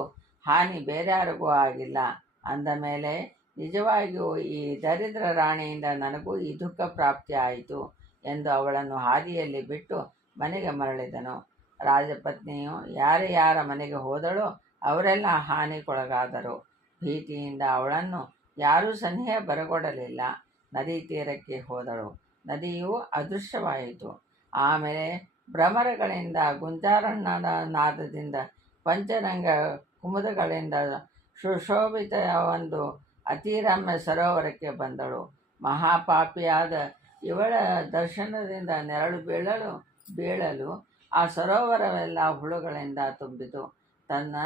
ಹಾನಿ ಬೇರ್ಯಾರಿಗೂ ಆಗಿಲ್ಲ. ಅಂದ ಮೇಲೆ ನಿಜವಾಗಿಯೂ ಈ ದರಿದ್ರ ರಾಣಿಯಿಂದ ನನಗೂ ಈ ದುಃಖ ಪ್ರಾಪ್ತಿ ಆಯಿತು ಎಂದು ಅವಳನ್ನು ಹಾದಿಯಲ್ಲಿ ಬಿಟ್ಟು ಮನೆಗೆ ಮರಳಿದನು. ರಾಜಪತ್ನಿಯು ಯಾರ ಮನೆಗೆ ಹೋದಳೋ ಅವರೆಲ್ಲ ಹಾನಿಗೊಳಗಾದರು. ಭೀತಿಯಿಂದ ಅವಳನ್ನು ಯಾರೂ ಸನಿಹ ಬರಗೊಡಲಿಲ್ಲ. ನದಿ ತೀರಕ್ಕೆ ಹೋದಳು. ನದಿಯು ಅದೃಶ್ಯವಾಯಿತು. ಆಮೇಲೆ ಭ್ರಮರಗಳಿಂದ, ಗುಂಜಾರಣ್ಣನ ನಾದದಿಂದ, ಪಂಚರಂಗ ಕುಮುದಗಳಿಂದ ಸುಶೋಭಿತ ಒಂದು ಅತಿರಮ್ಯ ಸರೋವರಕ್ಕೆ ಬಂದಳು. ಮಹಾಪಾಪಿಯಾದ ಇವಳ ದರ್ಶನದಿಂದ ನೆರಳು ಬೀಳಲು ಆ ಸರೋವರವೆಲ್ಲ ಹುಳುಗಳಿಂದ ತುಂಬಿತು. ತನ್ನ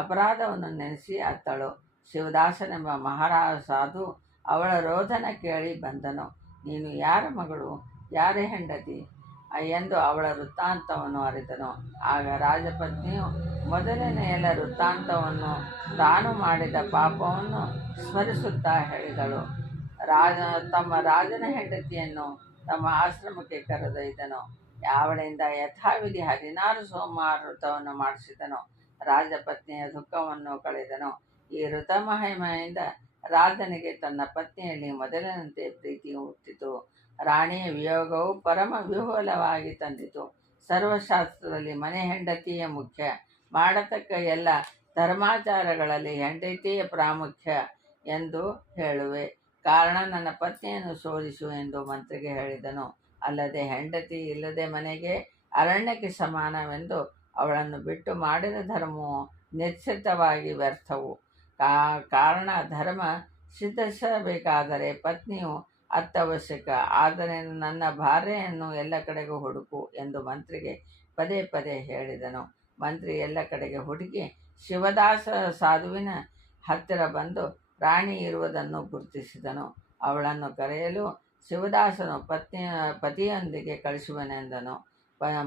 ಅಪರಾಧವನ್ನು ನೆನೆಸಿ ಅತ್ತಳು. ಶಿವದಾಸನೆಂಬ ಮಹಾರಾಜ ಸಾಧು ಅವಳ ರೋದನ ಕೇಳಿ ಬಂದನು. ನೀನು ಯಾರ ಮಗಳು, ಯಾರ ಹೆಂಡತಿ ಎಂದು ಅವಳ ವೃತ್ತಾಂತವನ್ನು ಅರಿತನು. ಆಗ ರಾಜಪತ್ನಿಯು ಮೊದಲನೆಯ ವೃತ್ತಾಂತವನ್ನು, ತಾನು ಮಾಡಿದ ಪಾಪವನ್ನು ಸ್ಮರಿಸುತ್ತಾ ಹೇಳಿದಳು. ತಮ್ಮ ರಾಜನ ಹೆಂಡತಿಯನ್ನು ತಮ್ಮ ಆಶ್ರಮಕ್ಕೆ ಕರೆದೊಯ್ದನು. ಅವಳಿಂದ ಯಥಾವಿಧಿ 16 ಸೋಮವಾರ ವೃತವನ್ನು ಮಾಡಿಸಿದನು. ರಾಜಪತ್ನಿಯ ದುಃಖವನ್ನು ಕಳೆದನು. ಈ ವೃತ ಮಹಿಮೆಯಿಂದ ರಾಜನಿಗೆ ತನ್ನ ಪತ್ನಿಯಲ್ಲಿ ಮೊದಲಿನಂತೆ ಪ್ರೀತಿ ಹುಟ್ಟಿತು. ರಾಣಿಯ ವಿಯೋಗವು ಪರಮ ವಿಹ್ವಲವಾಗಿ ತಂದಿತು. ಸರ್ವಶಾಸ್ತ್ರದಲ್ಲಿ ಮನೆ ಹೆಂಡತಿಯೇ ಮುಖ್ಯ. ಮಾಡತಕ್ಕ ಎಲ್ಲ ಧರ್ಮಾಚಾರಗಳಲ್ಲಿ ಹೆಂಡತಿಯ ಪ್ರಾಮುಖ್ಯ ಎಂದು ಹೇಳುವೆ. ಕಾರಣ ನನ್ನ ಪತ್ನಿಯನ್ನು ಸೋಲಿಸು ಎಂದು ಮಂತ್ರಿಗೆ ಹೇಳಿದನು. ಅಲ್ಲದೆ ಹೆಂಡತಿ ಇಲ್ಲದೆ ಮನೆಗೆ ಅರಣ್ಯಕ್ಕೆ ಸಮಾನವೆಂದು ಅವಳನ್ನು ಬಿಟ್ಟು ಮಾಡಿದ ಧರ್ಮವು ನಿಶ್ಚಿತವಾಗಿ ವ್ಯರ್ಥವು. ಕಾರಣ ಧರ್ಮ ಸಿದ್ಧಿಸಬೇಕಾದರೆ ಪತ್ನಿಯು ಅತ್ಯವಶ್ಯಕ. ಆದ್ದರಿಂದ ನನ್ನ ಭಾರ್ಯೆಯನ್ನು ಎಲ್ಲ ಕಡೆಗೂ ಹುಡುಕು ಎಂದು ಮಂತ್ರಿಗೆ ಪದೇ ಪದೇ ಹೇಳಿದನು. ಮಂತ್ರಿ ಎಲ್ಲ ಕಡೆಗೆ ಹುಡುಕಿ ಶಿವದಾಸ ಸಾಧುವಿನ ಹತ್ತಿರ ಬಂದು ರಾಣಿ ಇರುವುದನ್ನು ಗುರುತಿಸಿದನು. ಅವಳನ್ನು ಕರೆಯಲು ಶಿವದಾಸನು ಪತಿಯೊಂದಿಗೆ ಕಳಿಸುವನೆಂದನು.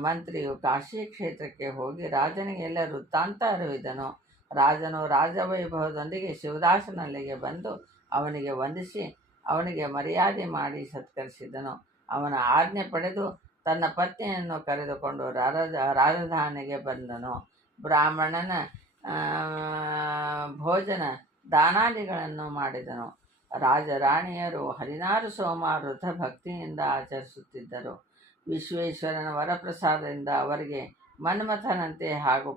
ಮಂತ್ರಿಯು ಕಾಶಿ ಕ್ಷೇತ್ರಕ್ಕೆ ಹೋಗಿ ರಾಜನಿಗೆ ಎಲ್ಲ ವೃತ್ತಾಂತ ಅರಿವಿದನು. ರಾಜನು ರಾಜವೈಭವದೊಂದಿಗೆ ಶಿವದಾಸನಲ್ಲಿಗೆ ಬಂದು ಅವನಿಗೆ ವಂದಿಸಿ ಅವನಿಗೆ ಮರ್ಯಾದೆ ಮಾಡಿ ಸತ್ಕರಿಸಿದನು. ಅವನ ಆಜ್ಞೆ ಪಡೆದು ತನ್ನ ಪತ್ನಿಯನ್ನು ಕರೆದುಕೊಂಡು ರಾಜಧಾನಿಗೆ ಬಂದನು. ಬ್ರಾಹ್ಮಣನ ಭೋಜನ ದಾನಾದಿಗಳನ್ನು ಮಾಡಿದನು. ರಾಜರಾಣಿಯರು 16 ಸೋಮವಾರ ವೃತ ಭಕ್ತಿಯಿಂದ ಆಚರಿಸುತ್ತಿದ್ದರು. ವಿಶ್ವೇಶ್ವರನ ವರಪ್ರಸಾದದಿಂದ ಅವರಿಗೆ ಮನ್ಮಥನಂತೆ ಹಾಗೂ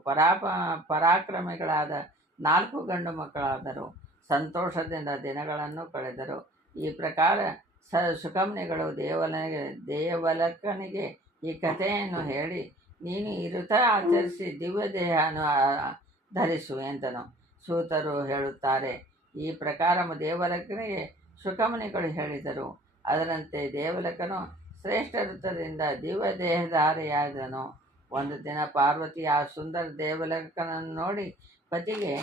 ಪರಾಕ್ರಮಿಗಳಾದ 4 ಗಂಡು ಮಕ್ಕಳಾದರು. ಸಂತೋಷದಿಂದ ದಿನಗಳನ್ನು ಕಳೆದರು. ಈ ಪ್ರಕಾರ ಸುಖಮ್ನಿಗಳು ದೇವಲಕ್ಕನಿಗೆ ಈ ಕಥೆಯನ್ನು ಹೇಳಿ, ನೀನು ಈ ವೃತ ಆಚರಿಸಿ ದಿವ್ಯ ದೇಹವನ್ನು ಧರಿಸು ಎಂದನು. ಸೂತರು ಹೇಳುತ್ತಾರೆ, ಈ ಪ್ರಕಾರ ದೇವಲಕ್ಕನಿಗೆ ಸುಖಮುನಿಗಳು ಹೇಳಿದರು. ಅದರಂತೆ ದೇವಲಕ್ಕನು ಶ್ರೇಷ್ಠ ವೃತ್ತದಿಂದ ದಿವ್ಯ ದೇಹಧಾರಿಯಾದನು. ಒಂದು ದಿನ ಪಾರ್ವತಿ ಆ ಸುಂದರ ದೇವಲಕ್ಕನನ್ನು ನೋಡಿ ಪತಿಗೆ,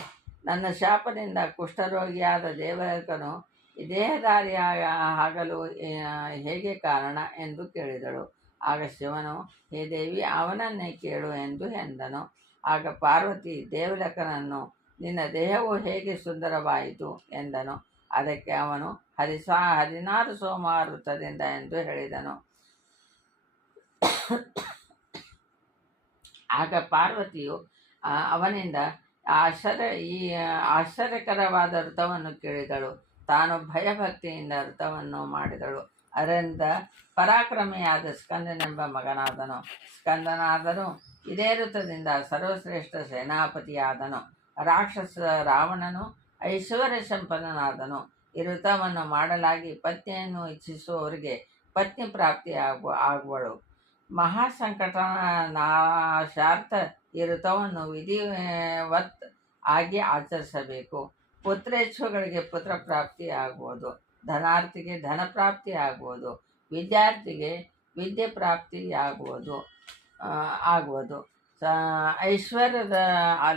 ನನ್ನ ಶಾಪದಿಂದ ಕುಷ್ಠರೋಗಿಯಾದ ದೇವಲಕ್ಕನು ಈ ದೇಹಧಾರಿಯಾಗಲು ಹೇಗೆ ಕಾರಣ ಎಂದು ಕೇಳಿದಳು. ಆಗ ಶಿವನು, ಹೇ ದೇವಿ, ಅವನನ್ನೇ ಕೇಳು ಎಂದು ಎಂದನು. ಆಗ ಪಾರ್ವತಿ ದೇವಲಕ್ಕನನ್ನು, ನಿನ್ನ ದೇಹವು ಹೇಗೆ ಸುಂದರವಾಯಿತು ಎಂದನು. ಅದಕ್ಕೆ ಅವನು 16 ಸೋಮವಾರ ವೃತ್ತದಿಂದ ಎಂದು ಹೇಳಿದನು. ಆಗ ಪಾರ್ವತಿಯು ಅವನಿಂದ ಈ ಆಶ್ಚರ್ಯಕರವಾದ ವೃತವನ್ನು ಕೇಳಿದಳು. ತಾನು ಭಯಭಕ್ತಿಯಿಂದ ವೃತವನ್ನು ಮಾಡಿದಳು. ಅದರಿಂದ ಪರಾಕ್ರಮಿಯಾದ ಸ್ಕಂದನೆಂಬ ಮಗನಾದನು. ಸ್ಕಂದನಾದನು ಇದೇ ವೃತದಿಂದ ಸರ್ವಶ್ರೇಷ್ಠ ಸೇನಾಪತಿಯಾದನು. ರಾಕ್ಷಸ ರಾವಣನು ಐಶ್ವರ್ಯ ಸಂಪನ್ನನಾದನು. ಈ ವೃತವನ್ನು ಮಾಡಲಾಗಿ ಪತ್ನಿಯನ್ನು ಇಚ್ಛಿಸುವವರಿಗೆ ಪತ್ನಿ ಪ್ರಾಪ್ತಿ ಆಗುವಳು. ಮಹಾಸಂಕಟ ನಾಶಾರ್ಥ ಈ ವೃತವನ್ನು ವಿಧಿವತ್ ಆಗಿ ಆಚರಿಸಬೇಕು. ಪುತ್ರೇಚ್ಛುಗಳಿಗೆ ಪುತ್ರ ಪ್ರಾಪ್ತಿ ಆಗುವುದು, ಧನಾರ್ಥಿಗೆ ಧನ ಪ್ರಾಪ್ತಿ ಆಗುವುದು, ವಿದ್ಯಾರ್ಥಿಗೆ ವಿದ್ಯೆ ಪ್ರಾಪ್ತಿ ಆಗುವುದು. ಐಶ್ವರ್ಯದ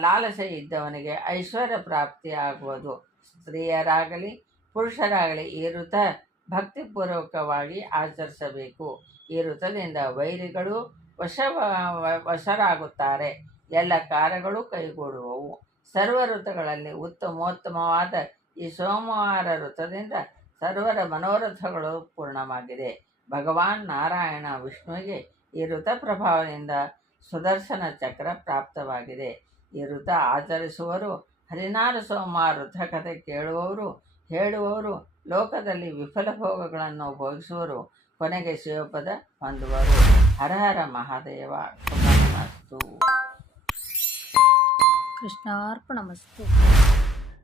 ಲಾಲಸೆ ಇದ್ದವನಿಗೆ ಐಶ್ವರ್ಯ ಪ್ರಾಪ್ತಿ ಆಗುವುದು. ಸ್ತ್ರೀಯರಾಗಲಿ ಪುರುಷರಾಗಲಿ ಈ ವೃತ ಭಕ್ತಿಪೂರ್ವಕವಾಗಿ ಆಚರಿಸಬೇಕು. ಈ ವೃತದಿಂದ ವೈರಿಗಳು ವಶರಾಗುತ್ತಾರೆ. ಎಲ್ಲ ಕಾರ್ಯಗಳು ಕೈಗೂಡುವವು. ಸರ್ವ ಋತುಗಳಲ್ಲಿ ಉತ್ತಮೋತ್ತಮವಾದ ಈ ಸೋಮವಾರ ವೃತದಿಂದ ಸರ್ವರ ಮನೋರಥಗಳು ಪೂರ್ಣವಾಗಿದೆ. ಭಗವಾನ್ ನಾರಾಯಣ ವಿಷ್ಣುವಿಗೆ ಈ ವೃತ ಪ್ರಭಾವದಿಂದ ಸುದರ್ಶನ ಚಕ್ರ ಪ್ರಾಪ್ತವಾಗಿದೆ. ಈ ವೃತ ಆಚರಿಸುವರು 16 ಸೋಮವಾರ ವೃತ ಕಥೆ ಕೇಳುವವರು ಹೇಳುವವರು ಲೋಕದಲ್ಲಿ ವಿಫಲ ಭೋಗಗಳನ್ನು ಭೋಗಿಸುವರು. ಕೊನೆಗೆ ಶಿವಪದ ಹೊಂದುವರು. ಹರ ಹರ ಮಹಾದೇವ. ಶುಭಮಸ್ತು. ಕೃಷ್ಣಾರ್ಪಣಮಸ್ತು.